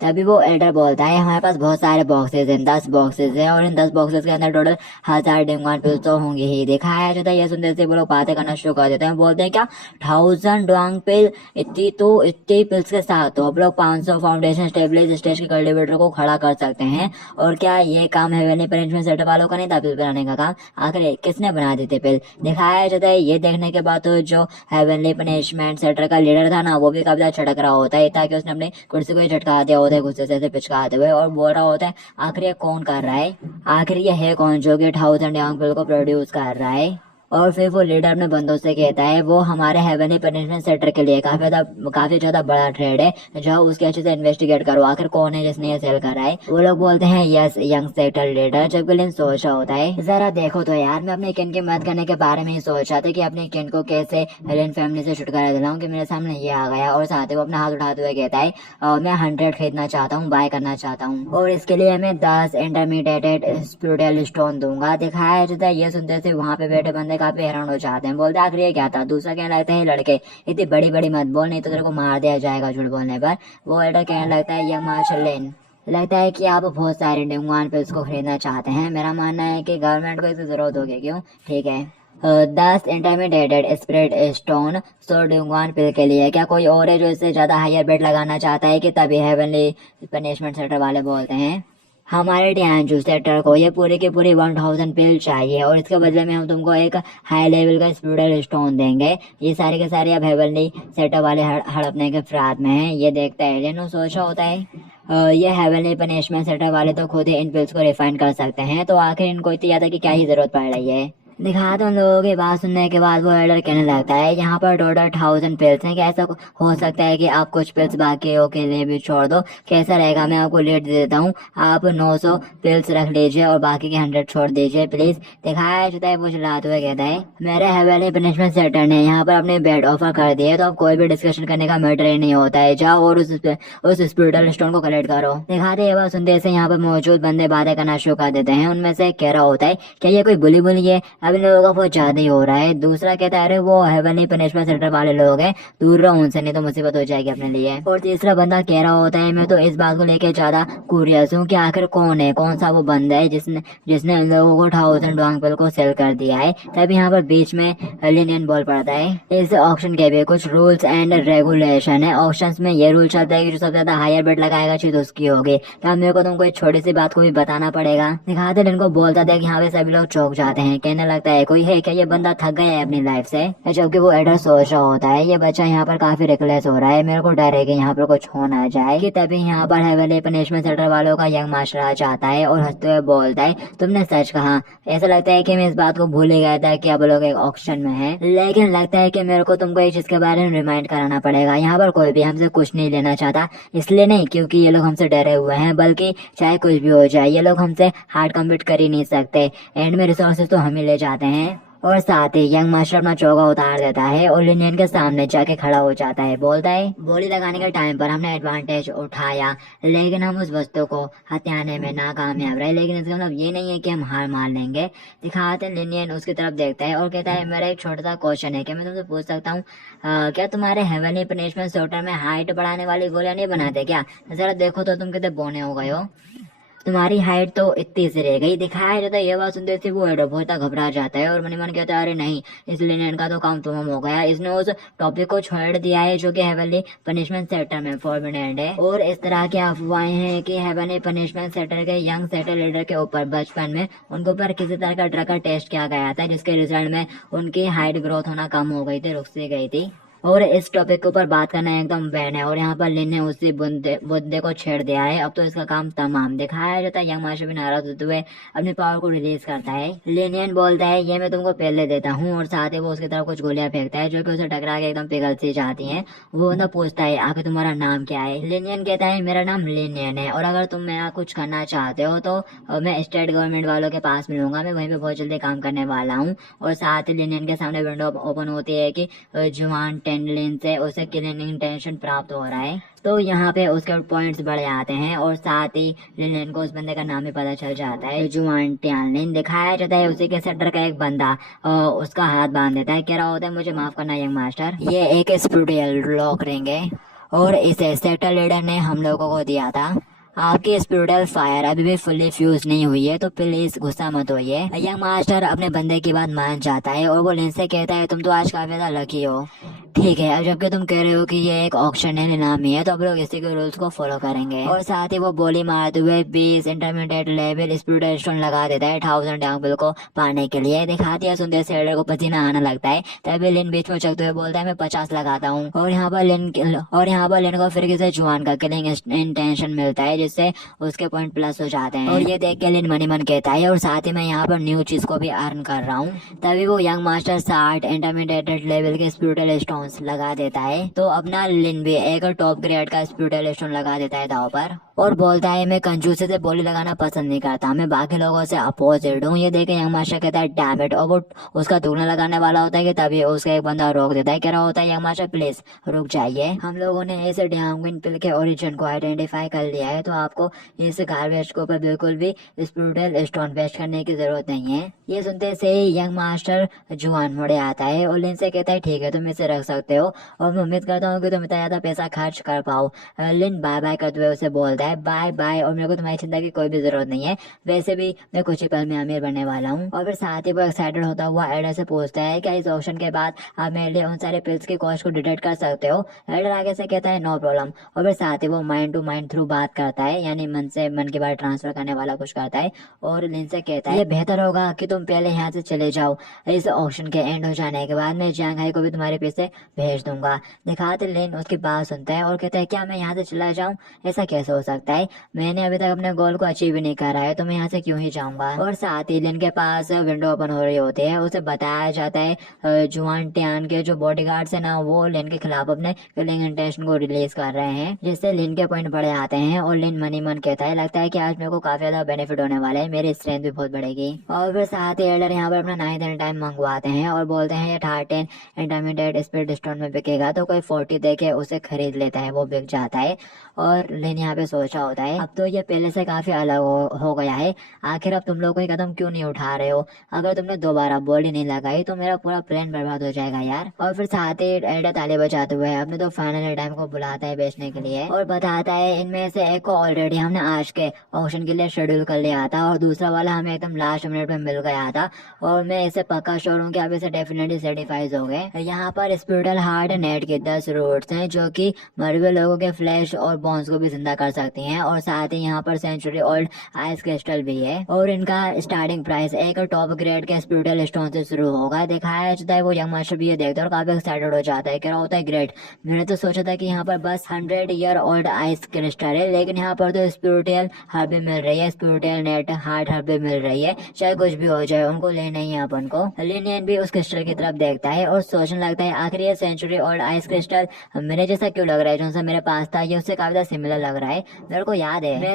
तभी वो एल्डर बोलता है हमारे पास बहुत सारे बॉक्सेस हैं, 10 बॉक्सेस हैं, और इन 10 बॉक्सेस के अंदर टोटल 1000 डिंगवान पिल्स तो होंगे ही। दिखाया जाता है ये सुनते से वो लोग बातें करना शुरू कर देते हैं, बोलते हैं क्या 1000 डुआंग पिल, इतनी पिल्स के साथ तो आप लोग 500 फाउंडेशन स्टेबलाइज स्टेज के कल्टीवेटर को खड़ा कर सकते हैं। और क्या ये काम हेवनली पनिशमेंट सेंटर वालों का नहीं था पिल बनाने का काम, आखिर किसने बना दी थी पिल। दिखाया जाता है ये देखने के बाद तो जो हेवनली पनिशमेंट सेंटर का लीडर था ना, वो भी काफी झटक रहा होता है ताकि उसने अपनी कुर्सी को ही झटका दिया होता है गुस्से से पिचकाते हुए, और बोल रहा होता है आखिर ये कौन कर रहा है, आखिर ये है कौन जो कि 1000 यांग पिल को प्रोड्यूस कर रहा है। और फिर वो लीडर अपने बंदों से कहता है वो हमारे हेवनली पनिशमेंट सेंटर के लिए काफी ज्यादा बड़ा ट्रेड है, जाओ उसके अच्छे से इन्वेस्टिगेट करो, आखिर कौन है जिसने ये सेल करा है। वो लोग बोलते हैं यस यंग सेक्टर लीडर। जब विलियन सोच रहा होता है जरा देखो तो यार, मैं अपने किन की मदद करने के बारे में ही सोच रहा था कि अपने किन को कैसे एलियन फैमिली से छुटकारा दिलाऊं कि मेरे सामने ये आ गया। और साथ ही वो अपना हाथ उठाते हुए कहता है मैं 100 खरीदना चाहता हूँ, बाय करना चाहता हूँ, और इसके लिए मैं 10 इंटरमीडिएटेड स्पिरिचुअल स्टोन दूंगा। दिखाया जाता है ये सुनते से वहाँ पे बैठे बंदे काफी हैरान हो जाते हैं, बोलते आखिर ये क्या था। दूसरा कहने लगता है लड़के इतनी बड़ी बड़ी मत बोल, नहीं तो तेरे को मार दिया जाएगा झूठ बोलने पर। वो एल्डर कहने लगता है यंग मार्शल लेन, लगता है कि आप बहुत सारे डिंगवान पिल्स को खरीदना चाहते हैं, मेरा मानना है कि गवर्नमेंट को इसकी जरूरत होगी, क्यों ठीक है 10 इंटरमीडिएटेड स्पिरिट स्टोन 100 डिंगवान पिल के लिए, क्या कोई और है जो इससे ज्यादा हायर बेट लगाना चाहता है कि तभी हेवनली पनिशमेंट सेंटर वाले बोलते हैं हमारे डियांजू सेक्टर को ये पूरी की पूरी 1000 पिल चाहिए, और इसके बदले में हम तुमको एक हाई लेवल का स्पिरिचुअल स्टोन देंगे। ये सारे के सारे अब हेवनली सेक्टर वाले हड़पने के फिराद में हैं। ये देखता है एलियन सोचा होता है ये हेवनली पनिशमेंट सेंटर वाले तो खुद ही इन पिल्स को रिफाइन कर सकते हैं, तो आखिर इनको इतनी ज्यादा की क्या ही जरूरत पड़ रही है। दिखाते उन लोगों की बात सुनने के बाद वो एल्डर कहने लगता है यहाँ पर टोटल 1000 पिल्स हैं, क्या ऐसा हो सकता है कि आप कुछ पिल्स बाकियों के लिए भी छोड़ दो, कैसा रहेगा मैं आपको लेट दे देता हूँ, आप 900 पिल्स रख लीजिए और बाकी के 100 छोड़ दीजिए प्लीज। दिखाया जाता है वो चिल्लाते हुए कहता है मेरे हेवनली पनिशमेंट सेंटर ने यहाँ पर अपने बेड ऑफर कर दिए, तो अब कोई भी डिस्कशन करने का मैटर ही नहीं होता है, जाओ और उस स्पिरिचुअल स्टोन को कलेक्ट करो। दिखाते ये बात सुनते से यहाँ पर मौजूद बंदे बातें करना शुरू कर देते हैं। उनमें से कह रहा होता है क्या ये कोई बुली है, अब इन लोगों का बहुत ज्यादा ही हो रहा है। दूसरा कहता है अरे वो हेवनली पनिशमेंट सेंटर वाले लोग हैं, दूर रहो उनसे नहीं तो मुसीबत हो जाएगी अपने लिए। और तीसरा बंदा कह रहा होता है मैं तो इस बात को लेकर ज्यादा क्यूरियस हूँ कि आखिर कौन है, कौन सा वो बंदा है जिसने जिसने इन लोगों को 1000 डॉन्ग को सेल कर दिया है। तभी यहाँ पर बीच में लिनियन बोल पड़ता है इस ऑक्शन के भी कुछ रूल्स एंड रेगुलेशन है। ऑक्शन में ये रूल चलता है कि जो सबसे ज्यादा हायर बिड लगाएगा चीज उसकी होगी। तो मेरे को तुमको एक छोटी सी बात को भी बताना पड़ेगा। दिखाते इनको बोलता था कि यहाँ पे सभी लोग चौंक जाते हैं, कहने लगता है कोई है क्या, ये बंदा थक गया है अपनी लाइफ से। जबकि वो एडर सोच रहा होता है ये बच्चा यहाँ पर काफी रिकलेस हो रहा है, मेरे को डर है कि यहाँ पर कुछ हो ना जाए। कि तभी यहाँ पर हेवनली पनिशमेंट सेंटर वालों का यंग मास्टर आ जाता है और हंसते हुए बोलता है तुमने सच कहा। ऐसा लगता है कि मैं इस बात को भूल ही गया था कि अब लोग एक ऑक्शन में है, लेकिन लगता है कि मेरे को तुमको एक चीज के बारे में रिमाइंड कराना पड़ेगा। यहाँ पर कोई भी हमसे कुछ नहीं लेना चाहता, इसलिए नहीं क्योंकि ये लोग हमसे डरे हुए हैं, बल्कि चाहे कुछ भी हो जाए ये लोग हमसे हार्ड कम्पीट कर ही नहीं सकते। एंड में रिसोर्सेज तो हम ही ले जाते हैं। और साथ ही यंग मास्टर अपना चौका उतार देता है और लिनियन के सामने जाके खड़ा हो जाता है। बोलता है बोली लगाने के टाइम पर हमने एडवांटेज उठाया, लेकिन हम उस वस्तु को हथियाने में नाकामयाब रहे, लेकिन इसका मतलब ये नहीं है कि हम हार मान लेंगे। दिखाते लिनियन उसकी तरफ देखता है और कहता है मेरा एक छोटा सा क्वेश्चन है, क्या मैं तुमसे पूछ सकता हूँ क्या तुम्हारे हेवनली पनिशमेंट सोल्टर में हाइट बढ़ाने वाली गोलियां नहीं बनाते क्या? जरा देखो तो तुम कितने बोने हो गए हो, तुम्हारी हाइट तो इतनी सी रह गई। दिखाया जाता है ये बात सुनते थे वो एडो बहुत घबरा जाता है और मन ही मन कहता है अरे नहीं, इसलिए इनका तो काम तमाम हो गया। इसने उस टॉपिक को छोड़ दिया है जो कि हेवनली पनिशमेंट सेंटर में फॉर्बिडेंट है। और इस तरह की अफवाहें हैं कि हेवनली पनिशमेंट सेंटर के यंग सेंटर लीडर के ऊपर बचपन में उनके ऊपर किसी तरह का ड्रग का टेस्ट किया गया था, जिसके रिजल्ट में उनकी हाइट ग्रोथ होना कम हो गई थी, रुक सी गई थी। और इस टॉपिक के ऊपर बात करना एकदम बैन है। और यहाँ पर लिन ने उसी मुद्दे को छेड़ दिया है, अब तो इसका काम तमाम। दिखाया जाता है यंग मास्टर भी नाराज होते हुए अपनी पावर को रिलीज करता है। लिनियन बोलता है ये मैं तुमको पहले देता हूँ, और साथ ही वो उसकी तरफ कुछ गोलियां फेंकता है जो कि उसे टकरा के एकदम पिघल सी जाती हैं। वो बंदा पूछता है आखिर तुम्हारा नाम क्या है? लिनियन कहता है मेरा नाम लिनियन है, और अगर तुम मेरा कुछ करना चाहते हो तो मैं स्टेट गवर्नमेंट वालों के पास मिलूंगा, मैं वहीं पे बहुत जल्दी काम करने वाला हूँ। और साथ ही लिनियन के सामने विंडो ओपन होती है कि जुआन टेंडलिन से उसे किलिंग इंटेंशन प्राप्त हो रहा है। तो यहाँ पे उसके पॉइंट्स बढ़ जाते हैं, और साथ ही लिनियन को उस बंदे का नाम ही पता चल जाता है, जुआन टियानलिन। दिखाया जाता है उसी के सेक्टर का एक बंदा उसका हाथ बांध देता है, कह रहा होता है मुझे माफ करना यंग मास्टर, ये एक स्पिरिचुअल लॉक रिंग है और इसे सेक्टर लीडर ने हम लोगों को दिया था। आपकी स्पिरिचुअल फायर अभी भी फुल्ली फ्यूज नहीं हुई है, तो प्लीज गुस्सा मत होइए। यंग मास्टर अपने बंदे की बात मान जाता है और वो लिन से कहता है तुम तो आज काफी ज्यादा लकी हो। ठीक है, अब जबकि तुम कह रहे हो कि ये एक ऑक्शन है, नीलामी है, तो अब लोग इसी के रूल्स को फॉलो करेंगे। और साथ ही वो बोली मारते हुए 20 इंटरमीडिएट लेवल स्पिरिचुअल स्टोन लगा देता है 1000 डॉन्ग को पाने के लिए। दिखाती है सुनते से एडर को पसीना आने लगता है। तभी लिन बीच में चलते हुए बोलता है मैं 50 लगाता हूँ। और यहाँ पर लिन को फिर किसी जुआन का किलिंग इंटेंशन मिलता है, जिससे उसके पॉइंट प्लस हो जाते हैं। और ये देख के लिन मनी मन कहता है और साथ ही मैं यहाँ पर न्यू चीज को भी अर्न कर रहा हूँ। तभी वो यंग मास्टर 60 इंटरमीडिएट लेवल के स्पिरिचुअल स्टोन लगा देता है। तो अपना लिन भी एक टॉप ग्रेड का स्पिरिचुअल स्टोन लगा देता है दाव पर, और बोलता है मैं कंजूसी से बोली लगाना पसंद नहीं करता, मैं बाकी लोगों से अपोजिट हूँ। ये देखे यंग मास्टर कहता है डैम इट, और वो उसका दुगना लगाने वाला होता है कि तभी उसका एक बंदा रोक देता है, कह रहा होता है यंग मास्टर प्लीज रुक जाइए, हम लोगों ने इस डियांगविन पिल के ओरिजिन को आइडेंटिफाई कर लिया है, तो आपको इस गार्बेज के ऊपर बिल्कुल भी स्पिरिचुअल स्टोन वेस्ट करने की जरूरत नहीं है। ये सुनते से ही यंग मास्टर जुआन मुड़े आता है और लिन से कहता है ठीक है तुम इसे रख सकते हो, और मैं उम्मीद करता हूँ कि तुम इतना ज्यादा पैसा खर्च कर पाओ। लिन बाय बाय करते हुए उसे बोलता है बाय बाय, और मेरे को तुम्हारी चिंता की कोई भी जरूरत नहीं है, वैसे भी मैं कुछ ही पल में अमीर बनने वाला हूँ। और फिर साथ ही वो एक्साइटेड होता हुआ एडर से पूछता है क्या इस ऑप्शन के बाद आप मेरे लिए उन सारे पिल्स की कॉस्ट को डिडक्ट कर सकते हो? एडर आगे से कहता है नो प्रॉब्लम। और फिर साथ ही वो माइंड टू माइंड थ्रू बात करता है, यानी मन से मन की बात ट्रांसफर करने वाला कुछ करता है, और लिन से कहता है ये बेहतर होगा कि तुम पहले यहाँ से चले जाओ, इस ऑप्शन के एंड हो जाने के बाद मैं जांघाई को भी तुम्हारे पीछे भेज दूंगा। दिखाते लिन उसकी बात सुनता है और कहता है क्या मैं यहाँ से चला जाऊँ? ऐसा कैसे हो सकता है, मैंने अभी तक अपने गोल को अचीव नहीं करा है, तो मैं यहाँ से क्यों ही जाऊंगा। और साथ ही लिन के पास विंडो ओपन हो रही होती है, उसे बताया जाता है जुआन टियान के जो बॉडीगार्ड्स है ना, वो लिन के खिलाफ अपने किलिंग इंटेंशन को रिलीज कर रहे हैं, जिससे लिन के पॉइंट बढ़े आते हैं। और लिन मनी मन कहता है लगता है कि आज मेरे को काफी ज्यादा बेनिफिट होने वाला है, मेरी स्ट्रेंथ भी बहुत बढ़ेगी। और फिर साथ ही एल्डर यहाँ पर अपना 9th टाइम मंगवाते हैं और बोलते हैं ये 10 इंटरमीडिएट स्पिरिट स्टोन में बिकेगा तो कोई 40 देके उसे खरीद लेता है, वो बिक जाता है। और लिन यहाँ पे सोचा होता है अब तो ये पहले से काफी अलग हो गया है, आखिर अब तुम लोग कोई कदम क्यों नहीं उठा रहे हो? अगर तुमने दोबारा बॉडी नहीं लगाई तो मेरा पूरा प्लान बर्बाद हो जाएगा यार। और फिर साथ ही एल्डर ताली बजाते हुए अपने तो फाइनल टाइम को बुलाता है बेचने के लिए और बताता है इनमें से एक को ऑलरेडी हमने आज के ऑक्शन के लिए शेड्यूल कर लिया था और दूसरा वाला हमें एकदम लास्ट मिनट में मिल गया था और मैं इसे पक्का श्योर हूँ कि आप इसे डेफिनेटली सर्टिफाइज हो गए। यहाँ पर स्पिरिटल हार्ट नेट के 10 रूट्स हैं जो कि मरे हुए लोगों के फ्लैश और बोन्स को भी जिंदा कर सकती हैं और साथ ही यहाँ पर सेंचुरी ओल्ड आइस क्रिस्टल भी है और इनका स्टार्टिंग प्राइस एक टॉप ग्रेड के स्पिरिटल स्टोन से शुरू होगा। दिखाया जाता है वो यंग मास्टर भी ये देखता है और काफी एक्साइटेड हो जाता है, कह रहा होता है ग्रेट, मैंने तो सोचा था कि यहाँ पर बस 100 ईयर ओल्ड आइस क्रिस्टल है, लेकिन यहाँ पर तो स्पिरिटल हर्ब भी मिल रही है, स्पिरिटल नेट हार्ट हर्ब भी मिल रही है, चाहे कुछ भी हो जाए उनको लेना ही है अपन को। लिनियन भी उस क्रिस्टल की तरफ देखता है और सोचने लगता है आखिर ये सेंचुरी ओल्ड आइस क्रिस्टल मेरे जैसा क्यों लग रहा है, जो सा मेरे पास था ये उससे काफी ज्यादा सिमिलर लग रहा है। मेरे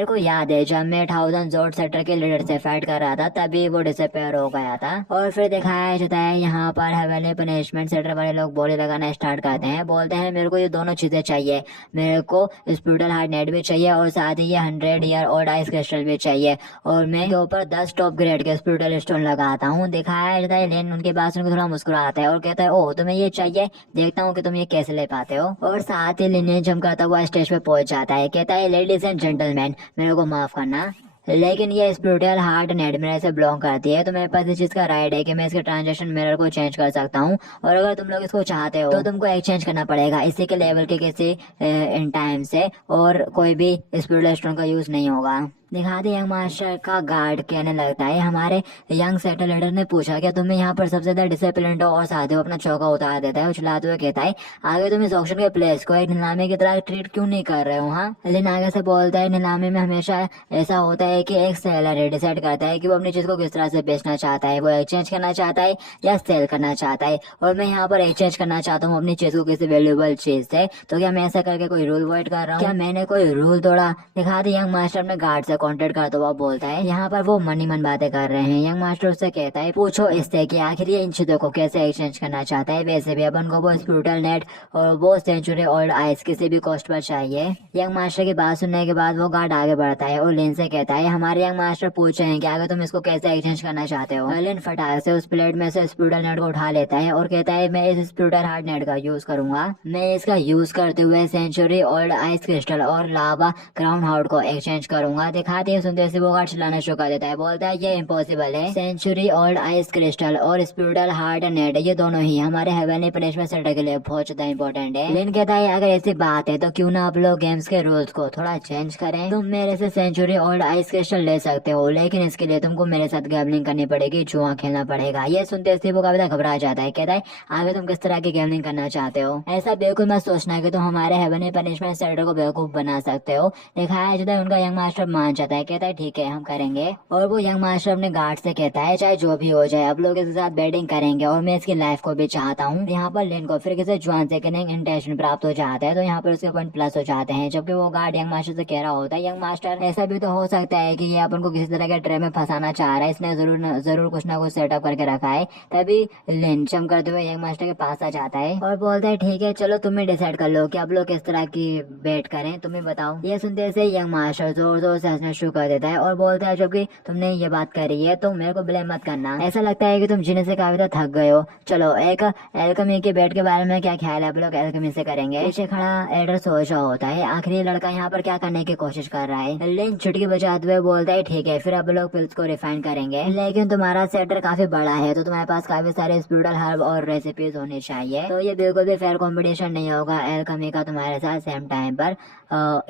को याद है जब मैं 1000 जोड सेक्टर के लीडर से फाइट कर रहा था तभी वो डिसअपेयर हो गया था। और फिर दिखाया जाता है यहाँ पर हेवनली पनिशमेंट सेक्टर वाले लोग बॉडी लगाना स्टार्ट करते हैं, बोलते हैं मेरे को ये दोनों चीजें चाहिए, मेरे को स्पिरिटल हार्ट नेट भी चाहिए और साथ ही ये 100 ईयर ओल्ड आइस क्रिस्टल भी चाहिए और मैं के ऊपर 10 टॉप ग्रेड के स्पिरिटल स्टोन लगाता हूँ। दिखाया जाता है लेन उनके पास उनको थोड़ा मुस्कुराता है और कहता है ओह तुम्हें ये चाहिए, देखता हूँ कि तुम ये कैसे ले पाते हो। और साथ ही लिनियन जम करता हुआ स्टेज पे पहुंच जाता है, कहता है लेडीज एंड जेंटलमैन मेरे को माफ करना, लेकिन ये स्पिरिटल हार्ट नेट मेरे से बिलोंग करती है तो मेरे पास इस चीज का राइट है कि मैं इसके ट्रांजेक्शन मिरर को चेंज कर सकता हूँ और अगर तुम लोग इसको चाहते हो तो तुमको एक्सचेंज करना पड़ेगा इसी के लेवल के किसी इन टाइम से और कोई भी स्पिरिटल स्टोन का यूज नहीं होगा। दिखाते यंग मास्टर का गार्ड कहने लगता है हमारे यंग सेक्टर लीडर ने पूछा क्या तुम्हें यहाँ पर सबसे ज्यादा डिसिप्लिन हो और साथ ही अपना चौका उतार देता है, उछलाते हुए कहता है आगे तुम इस ऑक्शन के प्लेस को एक नीलामी की तरह ट्रीट क्यों नहीं कर रहे हो? हाँ, लेकिन आगे से बोलता है नीलामी में हमेशा ऐसा होता है कि एक सेलर डिसाइड करता है कि वो अपनी चीज को किस तरह से बेचना चाहता है, वो एक्सचेंज करना चाहता है या सेल करना चाहता है और मैं यहाँ पर एक्सचेंज करना चाहता हूँ अपनी चीज को किसी वैल्यूएबल चीज से। तो क्या मैं ऐसा करके कोई रूल वॉइड कर रहा हूँ? क्या मैंने कोई रूल तोड़ा? दिखाते यंग मास्टर अपने गार्ड से कॉन्टेक्ट करता हुआ बोलता है यहाँ पर वो मनी मन बातें कर रहे हैं। यंग मास्टर उससे कहता है पूछो इससे कि आखिर ये इन चीजों को कैसे एक्सचेंज करना चाहता है, वैसे भी अपन को वो स्पिरिटल नेट और वो सेंचुरी ओल्ड आइस किसी भी कॉस्ट पर चाहिए। यंग मास्टर की बात सुनने के बाद वो गार्ड आगे बढ़ता है और लिन से कहता है हमारे यंग मास्टर पूछ रहे हैं कि आगे तुम इसको कैसे एक्सचेंज करना चाहते हो। लिन फटाक से उस प्लेट में से स्पिरिटल नेट को उठा लेता है और कहता है मैं इस स्पिरिटल हार्ट नेट का यूज करूंगा, मैं इसका यूज करते हुए सेंचुरी ओल्ड आइस क्रिस्टल और लावा क्राउन हार्ट को एक्सचेंज करूंगा। दिखाते हैं सुनते से वो गार्ड चलाना शुरू कर देता है, बोलता है ये इम्पॉसिबल है, सेंचुरी ओल्ड आइस क्रिस्टल और स्पिरिटल हार्ट नेट ये दोनों ही हमारे हेवनली पनिशमेंट सेंटर के लिए बहुत ज्यादा इंपॉर्टेंट है। लिन कहता है अगर ऐसी बात है तो क्यों ना आप लोग गेम्स के रूल्स को थोड़ा चेंज करें, तुम मेरे से सेंचुरी ओल्ड आइस क्रिस्टल ले सकते हो लेकिन इसके लिए तुमको मेरे साथ गैम्बलिंग करनी पड़ेगी, जुआ खेलना पड़ेगा। ये सुनते से वो काफी घबरा जाता है, कहता है आगे तुम किस तरह की गैम्बलिंग करना चाहते हो? ऐसा बिल्कुल मत सोचना कि तुम हमारे हेवनली पनिशमेंट सेंटर को बेवकूफ बना सकते हो। दिखाया जाता है उनका यंग मास्टर मान जाता है, कहता है ठीक है हम करेंगे। और वो यंग मास्टर अपने गार्ड से कहता है चाहे जो भी हो जाए अब लोग इसके साथ बैटिंग करेंगे और मैं इसकी लाइफ को भी चाहता हूँ। यहाँ पर लिन को फिर किसी जुआन से इंटेंशन प्राप्त हो जाता है तो यहाँ पर उसके पॉइंट प्लस हो जाते हैं, जबकि वो गार्ड यंग मास्टर से कह रहा होता है यंग मास्टर ऐसा भी तो हो सकता है कि ये अपन को किसी तरह के ट्रे में फंसाना चाह रहा है, इसने जरूर कुछ ना कुछ सेटअप करके रखा है। तभी लिन चम करते हुए यंग मास्टर के पास आ जाता है और बोलता है ठीक है चलो तुम्हें डिसाइड कर लो कि आप लोग किस तरह की बेट करें, तुम्हें बताओ। ये सुनते से यंग मास्टर जोर जोर से हंसना शुरू कर देता है और बोलता है जबकि तुमने ये बात करी है तो मेरे को ब्लेम मत करना, ऐसा लगता है कि तुम जीने से काफी ज्यादा थक गए हो। चलो एक एल्केमी के बेट के बारे में क्या ख्याल है, आप लोग एल्केमी से करेंगे? पीछे खड़ा एल्डर सोच रहा होता है आखिरी लड़का यहाँ पर क्या करने की कोशिश कर रहा है। लिन चुटकी बजाते हुए बोलता है ठीक है फिर आप लोग पिल्स को रिफाइन करेंगे, लेकिन तुम्हारा सेक्टर काफी बड़ा है तो तुम्हारे पास काफी सारे स्पिरिटल हर्ब और रेसिपीज होनी चाहिए, तो ये बिल्कुल भी फेयर कॉम्पिटिशन नहीं होगा एल्केमी का तुम्हारे साथ सेम टाइम पर।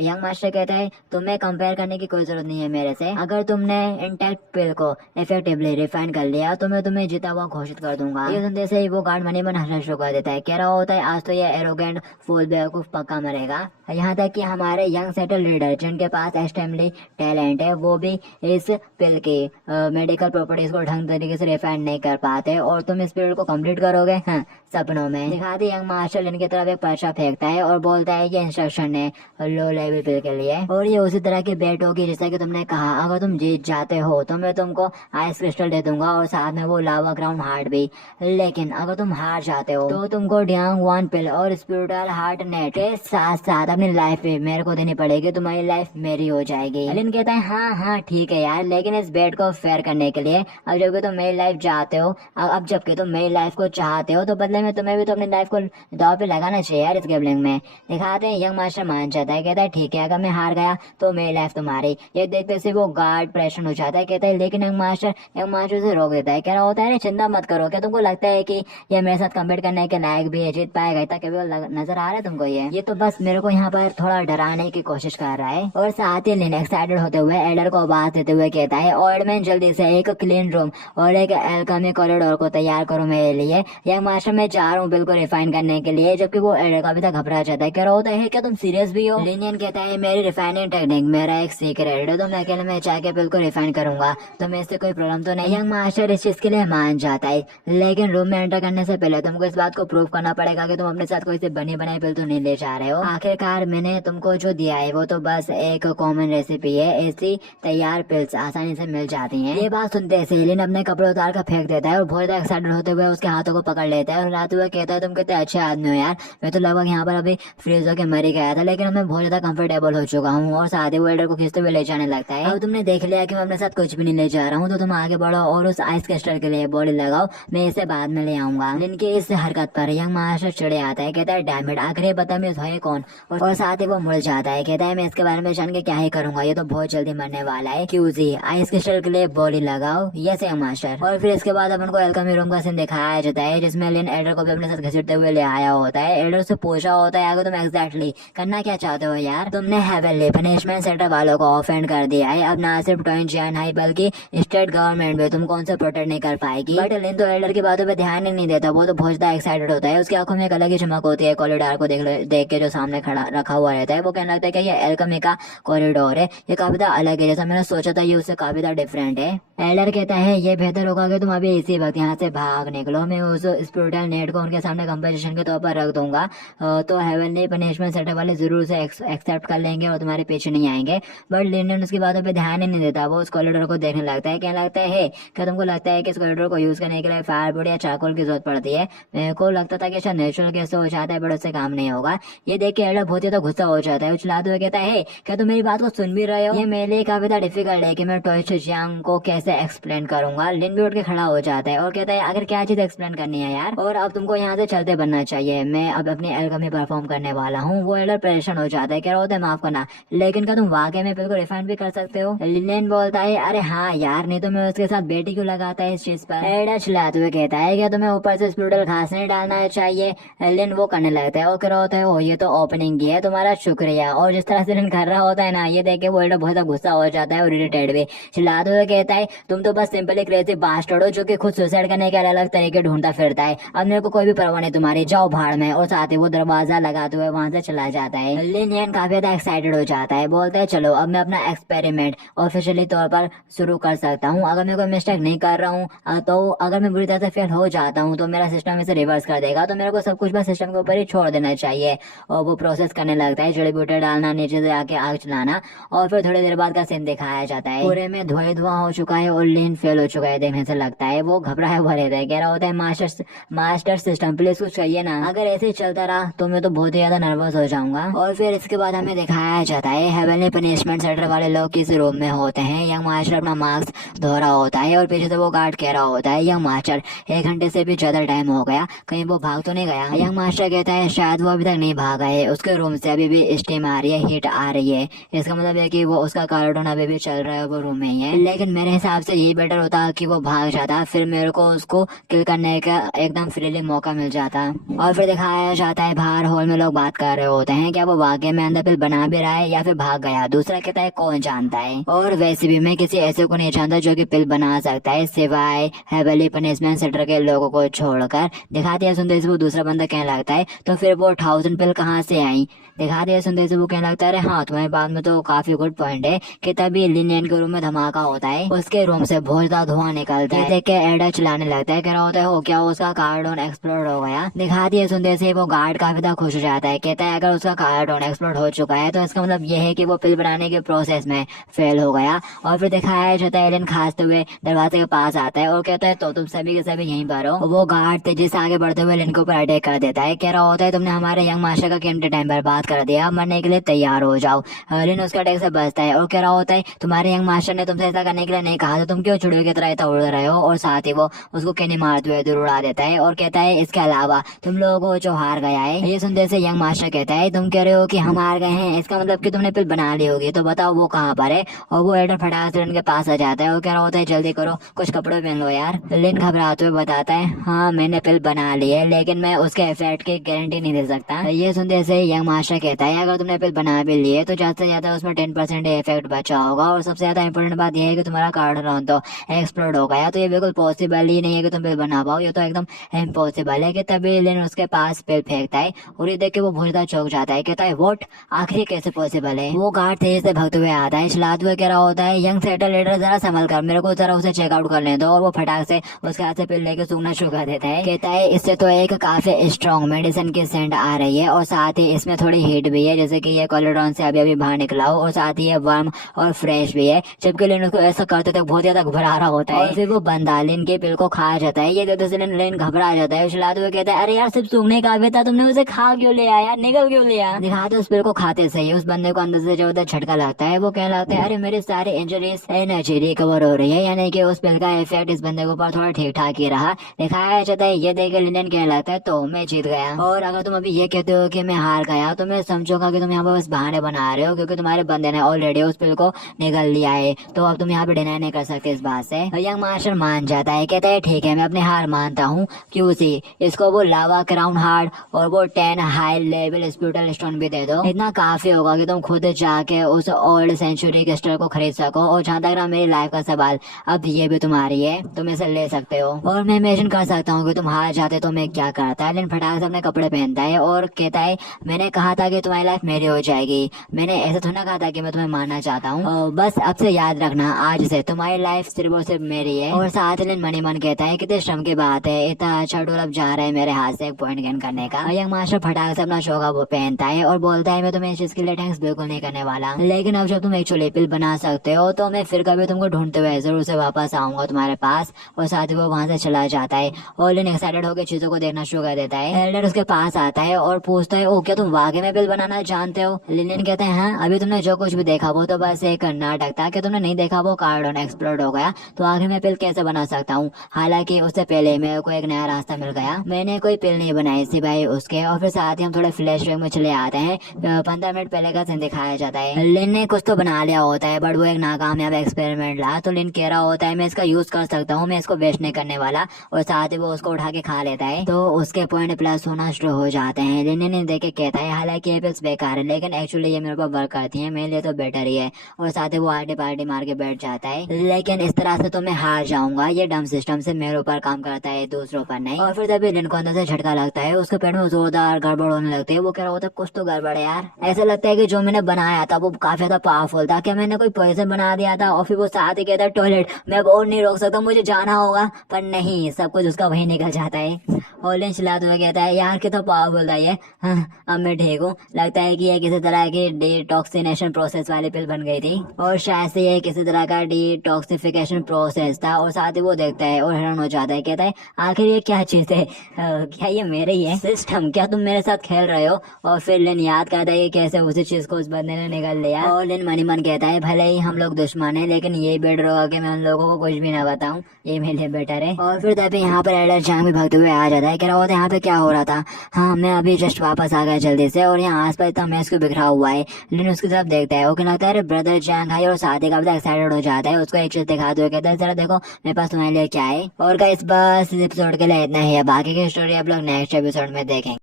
यंग मास्टर कहता है तुम्हें कंपेयर करने की कोई जरूरत नहीं है मेरे से, अगर तुमने इंटैक्ट पिल को इफेक्टिवली रिफाइन कर लिया तो मैं तुम्हें जीता हुआ घोषित कर दूंगा। ये सुनते से ही वो गार्ड मनी मन हंसना शुरू कर देता है, कह रहा होता है आज तो ये एरोगेंट फूल बेवकूफ पक्का मरेगा। यहाँ तक कि हमारे यंग सेटल लीडर जिनके पास एक्सट्रीमली टैलेंट है वो भी इस पिल की मेडिकल प्रॉपर्टीज को ढंग तरीके से रिफाइन नहीं कर पाते और तुम इस पिल को कंप्लीट करोगे हाँ, सपनों में। दिखाते यंग मास्टर इनकी तरफ एक पर्चा फेंकता है और बोलता है ये इंस्ट्रक्शन है लो लेवल पिल के लिए और ये उसी तरह की बेटों की जैसा कि तुमने कहा, अगर तुम जीत जाते हो तो मैं तुमको आइस क्रिस्टल दे दूंगा और साथ में वो लावा ग्राउंड हार्ट भी। लेकिन अगर तुम हार जाते हो तो तुमको ड्यांग वन पिल और स्पिरिचुअल हार्ट नेट के साथ साथ अपनी लाइफ भी मेरे को देनी पड़ेगी, तुम्हारी लाइफ मेरी हो जाएगी। एलिन कहता है हाँ हाँ ठीक है यार, लेकिन इस बेट को फेयर करने के लिए अब जबकि तुम मेरी लाइफ चाहते हो, अब जबकि तुम मेरी लाइफ को चाहते हो तो बदले में तुम्हें भी तो अपनी लाइफ को दाव पे लगाना चाहिए यार। इस गेमलिंग में दिखाते हैं यंग मास्टर मान जाता है, कहता है ठीक है, अगर मैं हार गया तो मेरी लाइफ तुम्हारी। ये देखते से वो गार्ड परेशान हो जाता है, कहता है लेकिन यंग मास्टर से रोक देता है, कह रहा होता है चिंता मत करो, क्या तुमको लगता है कि ये मेरे साथ कम्पीट करने के लायक भी है, जीत पाएगा इतना कभी नजर आ रहा है तुमको? ये तो बस मेरे को यहाँ पर थोड़ा डराने की कोशिश कर रहा है। और साथ ही लिन एक्साइटेड होते हुए एल्डर को आवाज देते हुए कहता है ऑर्डमैन जल्दी से एक क्लीन रूम और एक एल्केमी कॉरिडोर को तैयार करो मेरे लिए। यंग मास्टर मैं जा रहा हूँ बिल को रिफाइन करने के लिए, जबकि वो एल्डर का भी तक घबरा जाता है, कह रहा होता है क्या तुम सीरियस भी हो? लिनियन कहता है मेरी रिफाइनिंग टेक्निक मेरा एक सीक्रेट है, तो मैं अकेले में जाके बिल को रिफाइन करूंगा, तो मैं इससे कोई प्रॉब्लम तो नहीं। यंग मास्टर इस चीज के लिए मान जाता है, लेकिन रूम में एंटर करने से पहले तुमको इस बात को प्रूव करना पड़ेगा कि तुम अपने साथ कोई से बनी बनाई पिल तो नहीं ले जा रहे हो। आखिरकार मैंने तुमको जो दिया है वो तो बस एक कॉमन रेसिपी है, ऐसी तैयार पिल्स आसानी से मिल जाती हैं। ये बात सुनते से लिन अपने कपड़े उतार कर फेंक देता है और बहुत ज्यादा एक्साइटेड होते हुए उसके हाथों को पकड़ लेता है और रात हुए कहता है तुम कितने अच्छे आदमी हो यार, मैं तो लगभग यहाँ पर अभी फ्रीज होकर मर ही गया था, लेकिन मैं बहुत ज्यादा कंफर्टेबल हो चुका हूँ। और साथ ही वो एल्डर को खींचते हुए ले जाने लगता है। अब तुमने देख लिया कि मैं अपने साथ कुछ भी नहीं ले जा रहा हूँ, तो तुम आगे बढ़ो और उस आइस क्रिस्टल के लिए बॉडी लगाओ, मैं इसे बाद में ले आऊंगा। लिन की इस हरकत पर यंग मास्टर चिढ़े आता है, कहता है डैम इट, आखिर बदतमीज है कौन? और साथ ही वो मुड़ जाता है, कहता है मैं इसके बारे में जान के क्या ही करूंगा, ये तो बहुत जल्दी मरने वाला है। क्यूजी आइस क्रिस्टल के लिए बॉडी लगाओ, यस यंग मास्टर। और फिर इसके बाद अपन को एल्केमी रूम का सीन दिखाया जाता है, जिसमें लिन एल्डर को भी अपने साथ घसीटते हुए ले आया होता है। एल्डर से पूछा होता है आगे तुम एग्जैक्टली करना क्या चाहते हो यार? तुमने हेवनली पनिशमेंट सेंटर वालों को ऑफेंड कर दिया है, अब ना सिर्फ टॉइन जियान हाई बल्कि स्टेट गवर्नमेंट भी तुमको उनसे प्रोटेक्ट नहीं कर पाएगी। बट लिन तो एल्डर की बातों पे ध्यान ही नहीं देता, वो तो बहुत ज्यादा एक्साइटेड होता है, उसकी आंखों में एक अलग ही चमक होती है। कॉरिडोर को देख के जो सामने खड़ा रखा हुआ रहता है, वो कहने लगता है कि ये एल्केमी का कॉरिडोर है, ये काफी ज्यादा अलग है, जैसा मैंने सोचा था ये उससे काफी ज्यादा डिफरेंट है। एल्डर कहता है ये बेहतर होगा कि तुम अभी इसी वक्त यहाँ से भाग निकलो, मैं उस स्पिरिचुअल नेट को उनके सामने कंपनसेशन के तौर पर रख दूंगा, तो हेवनली पनिशमेंट सेंटर वाले जरूर से एक्सेप्ट कर लेंगे और तुम्हारे पीछे नहीं आएंगे। बट लिंडन उसकी बातों पे ध्यान ही नहीं देता, वो उस कॉरिडोर को देखने लगता है, कहने लगता है क्या तुमको लगता है कि इस कॉरिडोर को यूज करने के लिए फायरवुड या चारकोल की जरूरत पड़ती है? मेरे को लगता था कि शायद नेचुरल गैस हो जाता है, बट उससे काम नहीं होगा। ये देख के एल्डर बहुत ज्यादा गुस्सा हो जाता है, चिल्लाते हुए कहता है क्या तुम मेरी बात को सुन भी रहे हो? ये मेरे लिए काफी ज्यादा डिफिकल्ट है कि मैं टॉयच जियांग को कैसे एक्सप्लेन करूंगा। लिन भी उठ के खड़ा हो जाता है और कहता है अगर क्या चीज एक्सप्लेन करनी है यार, और अब तुमको यहाँ से चलते बनना चाहिए, मैं अब अपनी एल्केमी परफॉर्म करने वाला हूँ। वो एल्डर परेशान हो जाता है, कह रहा होता है माफ करना, लेकिन क्या तुम वाकई में बिल्कुल रिफाइन भी कर सकते हो? लिन बोलता है अरे हाँ यार, नहीं तो मैं उसके साथ बेटी क्यों लगाता है इस चीज पर? एल्डर चिल्लाते हुए कहता है क्या तुम्हें ऊपर से स्पिरिचुअल घास नहीं डालना चाहिए? लिन वो करने लगता है और कह रहा होता है ओ ये तो ओपनिंग की है, तुम्हारा शुक्रिया। और जिस तरह से लिन कर रहा होता है ना, ये देख के वो एल्डर बहुत ज्यादा गुस्सा हो जाता है और इरिटेट भी, चिल्लाते हुए कहता है तुम तो बस सिंपली क्रेजी बास्टर्ड हो जो कि खुद सुसाइड करने के अलग अलग तरीके ढूंढता फिरता है, अब मेरे को कोई भी परवाह नहीं तुम्हारी, जाओ भाड़ में। और साथ ही वो दरवाजा लगाते हुए वहां से चला जाता है। लिन काफी ज्यादा एक्साइटेड हो जाता है, बोलता है चलो अब मैं अपना एक्सपेरिमेंट ऑफिशियली तौर पर शुरू कर सकता हूँ, अगर मैं कोई मिस्टेक नहीं कर रहा हूँ तो अगर मैं बुरी तरह से फेल हो जाता हूँ तो मेरा सिस्टम इसे रिवर्स कर देगा, तो मेरे को सब कुछ बस सिस्टम के ऊपर ही छोड़ देना चाहिए। और वो प्रोसेस करने लगता है, जड़ी बूटी डालना, नीचे से आके आग चलाना, और फिर थोड़ी देर बाद का सीन दिखाया जाता है, पूरे में धुआं हो चुका है और लिन फेल हो चुका है, देखने से लगता है। वो घबराया हुआ रहता है, कह रहा होता है मास्टर सिस्टम प्लीज कुछ कहिए ना, अगर ऐसे ही चलता रहा तो मैं तो बहुत ही ज्यादा नर्वस हो जाऊंगा। और फिर इसके बाद हमें दिखाया जाता है हेवनली पनिशमेंट सेंटर वाले लोग किसी रूम में होते हैं। यंग मास्टर अपना मास्क धो रहा होता है और पीछे से वो गार्ड कह रहा होता है यंग मास्टर 1 घंटे से भी ज्यादा टाइम हो गया, कहीं वो भाग तो नहीं गया? यंग मास्टर कहता है शायद वो अभी तक नहीं भागा है, उसके रूम से अभी भी स्टीम आ रही है, हीट आ रही है, इसका मतलब है कि वो उसका कार्टून अभी भी चल रहा है, वो रूम में ही है। लेकिन मेरे हिसाब से यही बेटर होता कि वो भाग जाता, फिर मेरे को उसको किल करने का एकदम फ्रीली मौका मिल जाता। और फिर दिखाया जाता है बाहर हॉल में लोग बात कर रहे होते हैं, क्या वो वाकई में अंदर पिल बना भी रहा है या फिर भाग गया, दूसरा कहता है कौन जानता है। और वैसे भी मैं किसी ऐसे को नहीं जानता जो कि पिल बना सकता है सिवाय हेवनली पनिशमेंट सेंटर के लोगों को छोड़कर। दिखाती है सुनते वो दूसरा बंदा कहने लगता है तो फिर वो 1000 पिल कहाँ से आई? दिखाती है सुनते वो कहने लगता है अरे हाँ तुम्हारी बात में तो काफी गुड पॉइंट है कि तभी लिनियन के रूम में धमाका होता है, उसके रूम से बहुत ज्यादा धुआं निकलता है, देख के एल्डर चिल्लाने लगता है, कह रहा होता है हो क्या उसका कार्टून एक्सप्लोड हो गया? दिखाती है सुनते से वो गार्ड काफी ज्यादा खुश हो जाता है, कहता है अगर उसका कार्टून एक्सप्लोड हो चुका है तो इसका मतलब ये है कि वो पिल बनाने के प्रोसेस में फेल हो गया। और फिर दिखाया जाता है एलियन खांसते हुए दरवाजे के पास आता है और कहता है तो तुम सभी के सभी यहीं पर हो। वो गार्ड तेजी से आगे बढ़ते हुए एलियन के ऊपर अटैक कर देता है। कह रहा होता है तुमने हमारे यंग मास्टर का कीमती टाइम बर्बाद कर दिया, मरने के लिए तैयार हो जाओ। एलियन उसके अटैक से बचता है और कह रहा होता है तुम्हारे यंग मास्टर ने तुमसे ऐसा करने के लिए नहीं कहा, तो तुम क्यों चिड़ियों की तरह इतना उड़ रहे हो। और साथ ही वो उसको केनी मारते हुए दूर उड़ा देता है और कहता है इसके अलावा तुम लोगों को जो हार गया है। ये सुनते से यंग मास्टर कहता है तुम कह रहे हो कि हम हार गए हैं, इसका मतलब कि तुमने पिल बना ली होगी, तो बताओ वो कहाँ पर है। और वो एल्डर फटाक से उनके पास आ जाता है और कह रहा होता है जल्दी करो, कुछ कपड़े पहन लो यार। लिन घबराते हुए बताता है हाँ मैंने पिल बना ली है, लेकिन मैं उसके इफेक्ट की गारंटी नहीं दे सकता। ये सुनते से यंग मास्टर कहता है अगर तुमने पिल बना भी ली है तो ज्यादा से ज्यादा उसमें 10% इफेक्ट बचा होगा, और सबसे ज्यादा इंपॉर्टेंट बात यह है कि तुम्हारा कार्डन तो एक्सप्लोड हो गया, तो ये बिल्कुल पॉसिबल ही नहीं है कि तुम पिल बना पाओ, ये तो एकदम इम्पॉसिबल है। कि तभी लिन उसके पास पिल फेंकता है और ये देख के वो बहुत ज्यादा चौंक जाता है। कहता है व्हाट, आखिर कैसे पॉसिबल है। वो गार्ड तेज से भागते हुए आता है, चलाते हुए कह रहा होता है यंग सेटल लीडर जरा संभल कर, मेरे को जरा उसे चेकआउट कर लेने दो। और वो फटाक से उसके हाथ से पिल लेके सूंघना शुरू कर देता है। कहता है इससे तो एक काफी स्ट्रॉन्ग मेडिसिन की सेंट आ रही है, और साथ ही इसमें थोड़ी हीट भी है, जैसे कि ये कॉलोडॉन से अभी अभी बाहर निकला हो, और साथ ही ये वार्म और फ्रेश भी है। जबकि लिन उसको ऐसा करते तक बहुत ज्यादा घबरा रहा होता है। और फिर वो बंदा लिन के पिल को खा जाता है। ये देखते से लिन घबरा जाता है, चलाते हुए कहता है अरे यार सिर्फ सूंघने का भी था, तुमने उसे खा क्यों लिया यार, निकल क्यों लिया। दिखाते उस पिल को खाते सही उस बंदे को अंदर से जबरदस्त झटका लगता है। वो कहने लगता है अरे मेरे सारे इंजरीज एनर्जी रिकवर हो रही है, यानी कि उस पिल का इफेक्ट इस बंदे के ऊपर थोड़ा ठीक ठाक ही रहा। दिखाया जाता है ये देख लिन कहने लगता है तो मैं जीत गया। और अगर तुम अभी ये कहते हो कि मैं हार गया, तो मैं समझूंगा कि तुम यहाँ पर बस बहाने बना रहे हो, क्योंकि तुम्हारे बंदे ने ऑलरेडी उस पिल को निगल लिया है, तो अब तुम यहाँ पे डिनाई नहीं कर सकते इस बात से। यंग मास्टर मान जाता है, कहता है ठीक है मैं अपनी हार मानता हूँ, क्यों सी इसको वो लावा क्राउन हार्ड और वो 10 हाई लेवल स्पिरिचुअल स्टोन भी दे दो, इतना काफी होगा कि तुम खुद जाके उस ओल्ड सेंचुरी क्रिस्टल को खरीद सको। और जहाँ तक रहा मेरी लाइफ का सवाल, अब ये भी तुम्हारी है, तुम इसे ले सकते हो। और मैं इमेजिन कर सकता हूँ कि तुम हार जाते तो मैं क्या करता है। लेकिन फटाक से अपने कपड़े पहनता है और कहता है मैंने कहा था कि तुम्हारी लाइफ मेरी हो जाएगी, मैंने ऐसा थोड़ा कहा था कि मैं तुम्हें मारना चाहता हूँ। बस अब से याद रखना आज से तुम्हारी लाइफ सिर्फ और सिर्फ मेरी है। और साथ ही मनी मन कहता है कितने श्रम की बात है, इतना अच्छा टूल अब जा रहा है मेरे हाथ से एक पॉइंट गेन करने का। यंग मास्टर फटाक से अपना शौक वो पहनता है और बोलता है मैं तुम्हें इस चीज के लिए थैंक्स बिल्कुल नहीं करने वाला, लेकिन अब जब तुम एक्चुअली पिल बना सकते हो तो मैं फिर कभी तुमको ढूंढते हुए जरूर से वापस आऊंगा तुम्हारे पास। और साथ ही वो वहां से चला जाता है और लिन एक्साइटेड होकर चीजों को देखना शुरू कर देता है। एल्डर उसके पास आता है और पूछता है ओ क्या तुम वाकई में पिल बनाना जानते हो। लिन कहते हैं हाँ, अभी तुमने जो कुछ भी देखा वो तो बस एक नाटक था, कि तुमने नहीं देखा वो कार्डन एक्सप्लोड हो गया, तो आखिर में पिल कैसे बना सकता हूँ। हालांकि उससे पहले मेरे को एक नया रास्ता मिल गया, मैंने कोई पिल नहीं बनाई सिवाय उसके। और फिर साथ ही हम थोड़े फ्लैशबैक में चले आते हैं, 15 मिनट पहले का सीन दिखाया जाता है। लिन ने कुछ तो बना लिया होता है बट वो एक नाकामयाब एक्सपेरिमेंट रहा, तो लिन कह रहा होता है मैं इसका यूज कर सकता हूँ, मैं इसको वेस्ट नहीं करने वाला। और साथ ही वो उसको उठा के खा लेता है, तो उसके पॉइंट प्लस होना शुरू हो जाते हैं। लिन ने देख के कहता है हालांकि ये पिल्स बेकार है, लेकिन एक्चुअली ये मेरे पर वर्क करती है, मेरे लिए तो बेटर ही है। और साथ ही वो आर्टी पार्टी मार के बैठ जाता है, लेकिन इस तरह से तो मैं हार जाऊंगा, ये डम सिस्टम से मेरे ऊपर काम करता है दूसरों पर नहीं। और फिर तभी लिन को अंदर से झटका लगता है, उसके पेट में जोरदार गड़बड़ होने लगती है। वो कह रहा होता है कुछ तो गड़बड़ है यार, ऐसा लगता है कि जो मैंने बनाया था वो काफी ज्यादा पावरफुल था, क्या मैंने कोई पॉइजन बना दिया था। और फिर वो साथ ही कहता है टॉयलेट, मैं अब और नहीं रोक सकता, मुझे जाना होगा। पर नहीं, सब कुछ उसका वही निकल जाता है। और लिन चिल्लाते हुए कहता है यार कितना पावरफुल था ये, हाँ, अब मैं ठीक हूँ, लगता है कि ये किसी तरह की डिटॉक्सिनेशन प्रोसेस वाली पिल बन गई थी, और शायद से ये किसी तरह का डिटॉक्सिफिकेशन प्रोसेस था। और साथ ही वो देखता है और हैरान हो जाता है, कहता है आखिर ये क्या चीज है, क्या ये मेरे ही है सिस्टम, क्या तुम मेरे साथ खेल रहे हो। और फिर लिन याद करता है कि कैसे उसी चीज को उस बंदे ने निकल लिया। और लिन मनी मन कहता है भले ही हम लोग दुश्मन है, लेकिन ये बेटर होगा कि मैं उन लोगों को कुछ भी ना बताऊं, ये मेरे लिए बेटर है। और फिर तभी यहाँ पर एल्डर चांग भी भागते हुए आ जाता है, कह रहा होता है यहाँ पे क्या हो रहा था। हाँ, मैं अभी जस्ट वापस आ गया जल्दी से, और यहाँ आसपास इतना मैस को बिखरा हुआ है। लिन उसकी तरफ देखता है, ओके लगता है ब्रदर चांग है, और साथ ही काफी एक्साइटेड हो जाता है, उसको एक चीज दिखाते हुए कहता है जरा देखो मेरे पास तुम्हारे लिए क्या है। और गाइस बस इस एपिसोड के लिए इतना ही है, बाकी की स्टोरी आप लोग नेक्स्ट एपिसोड में देखेंगे।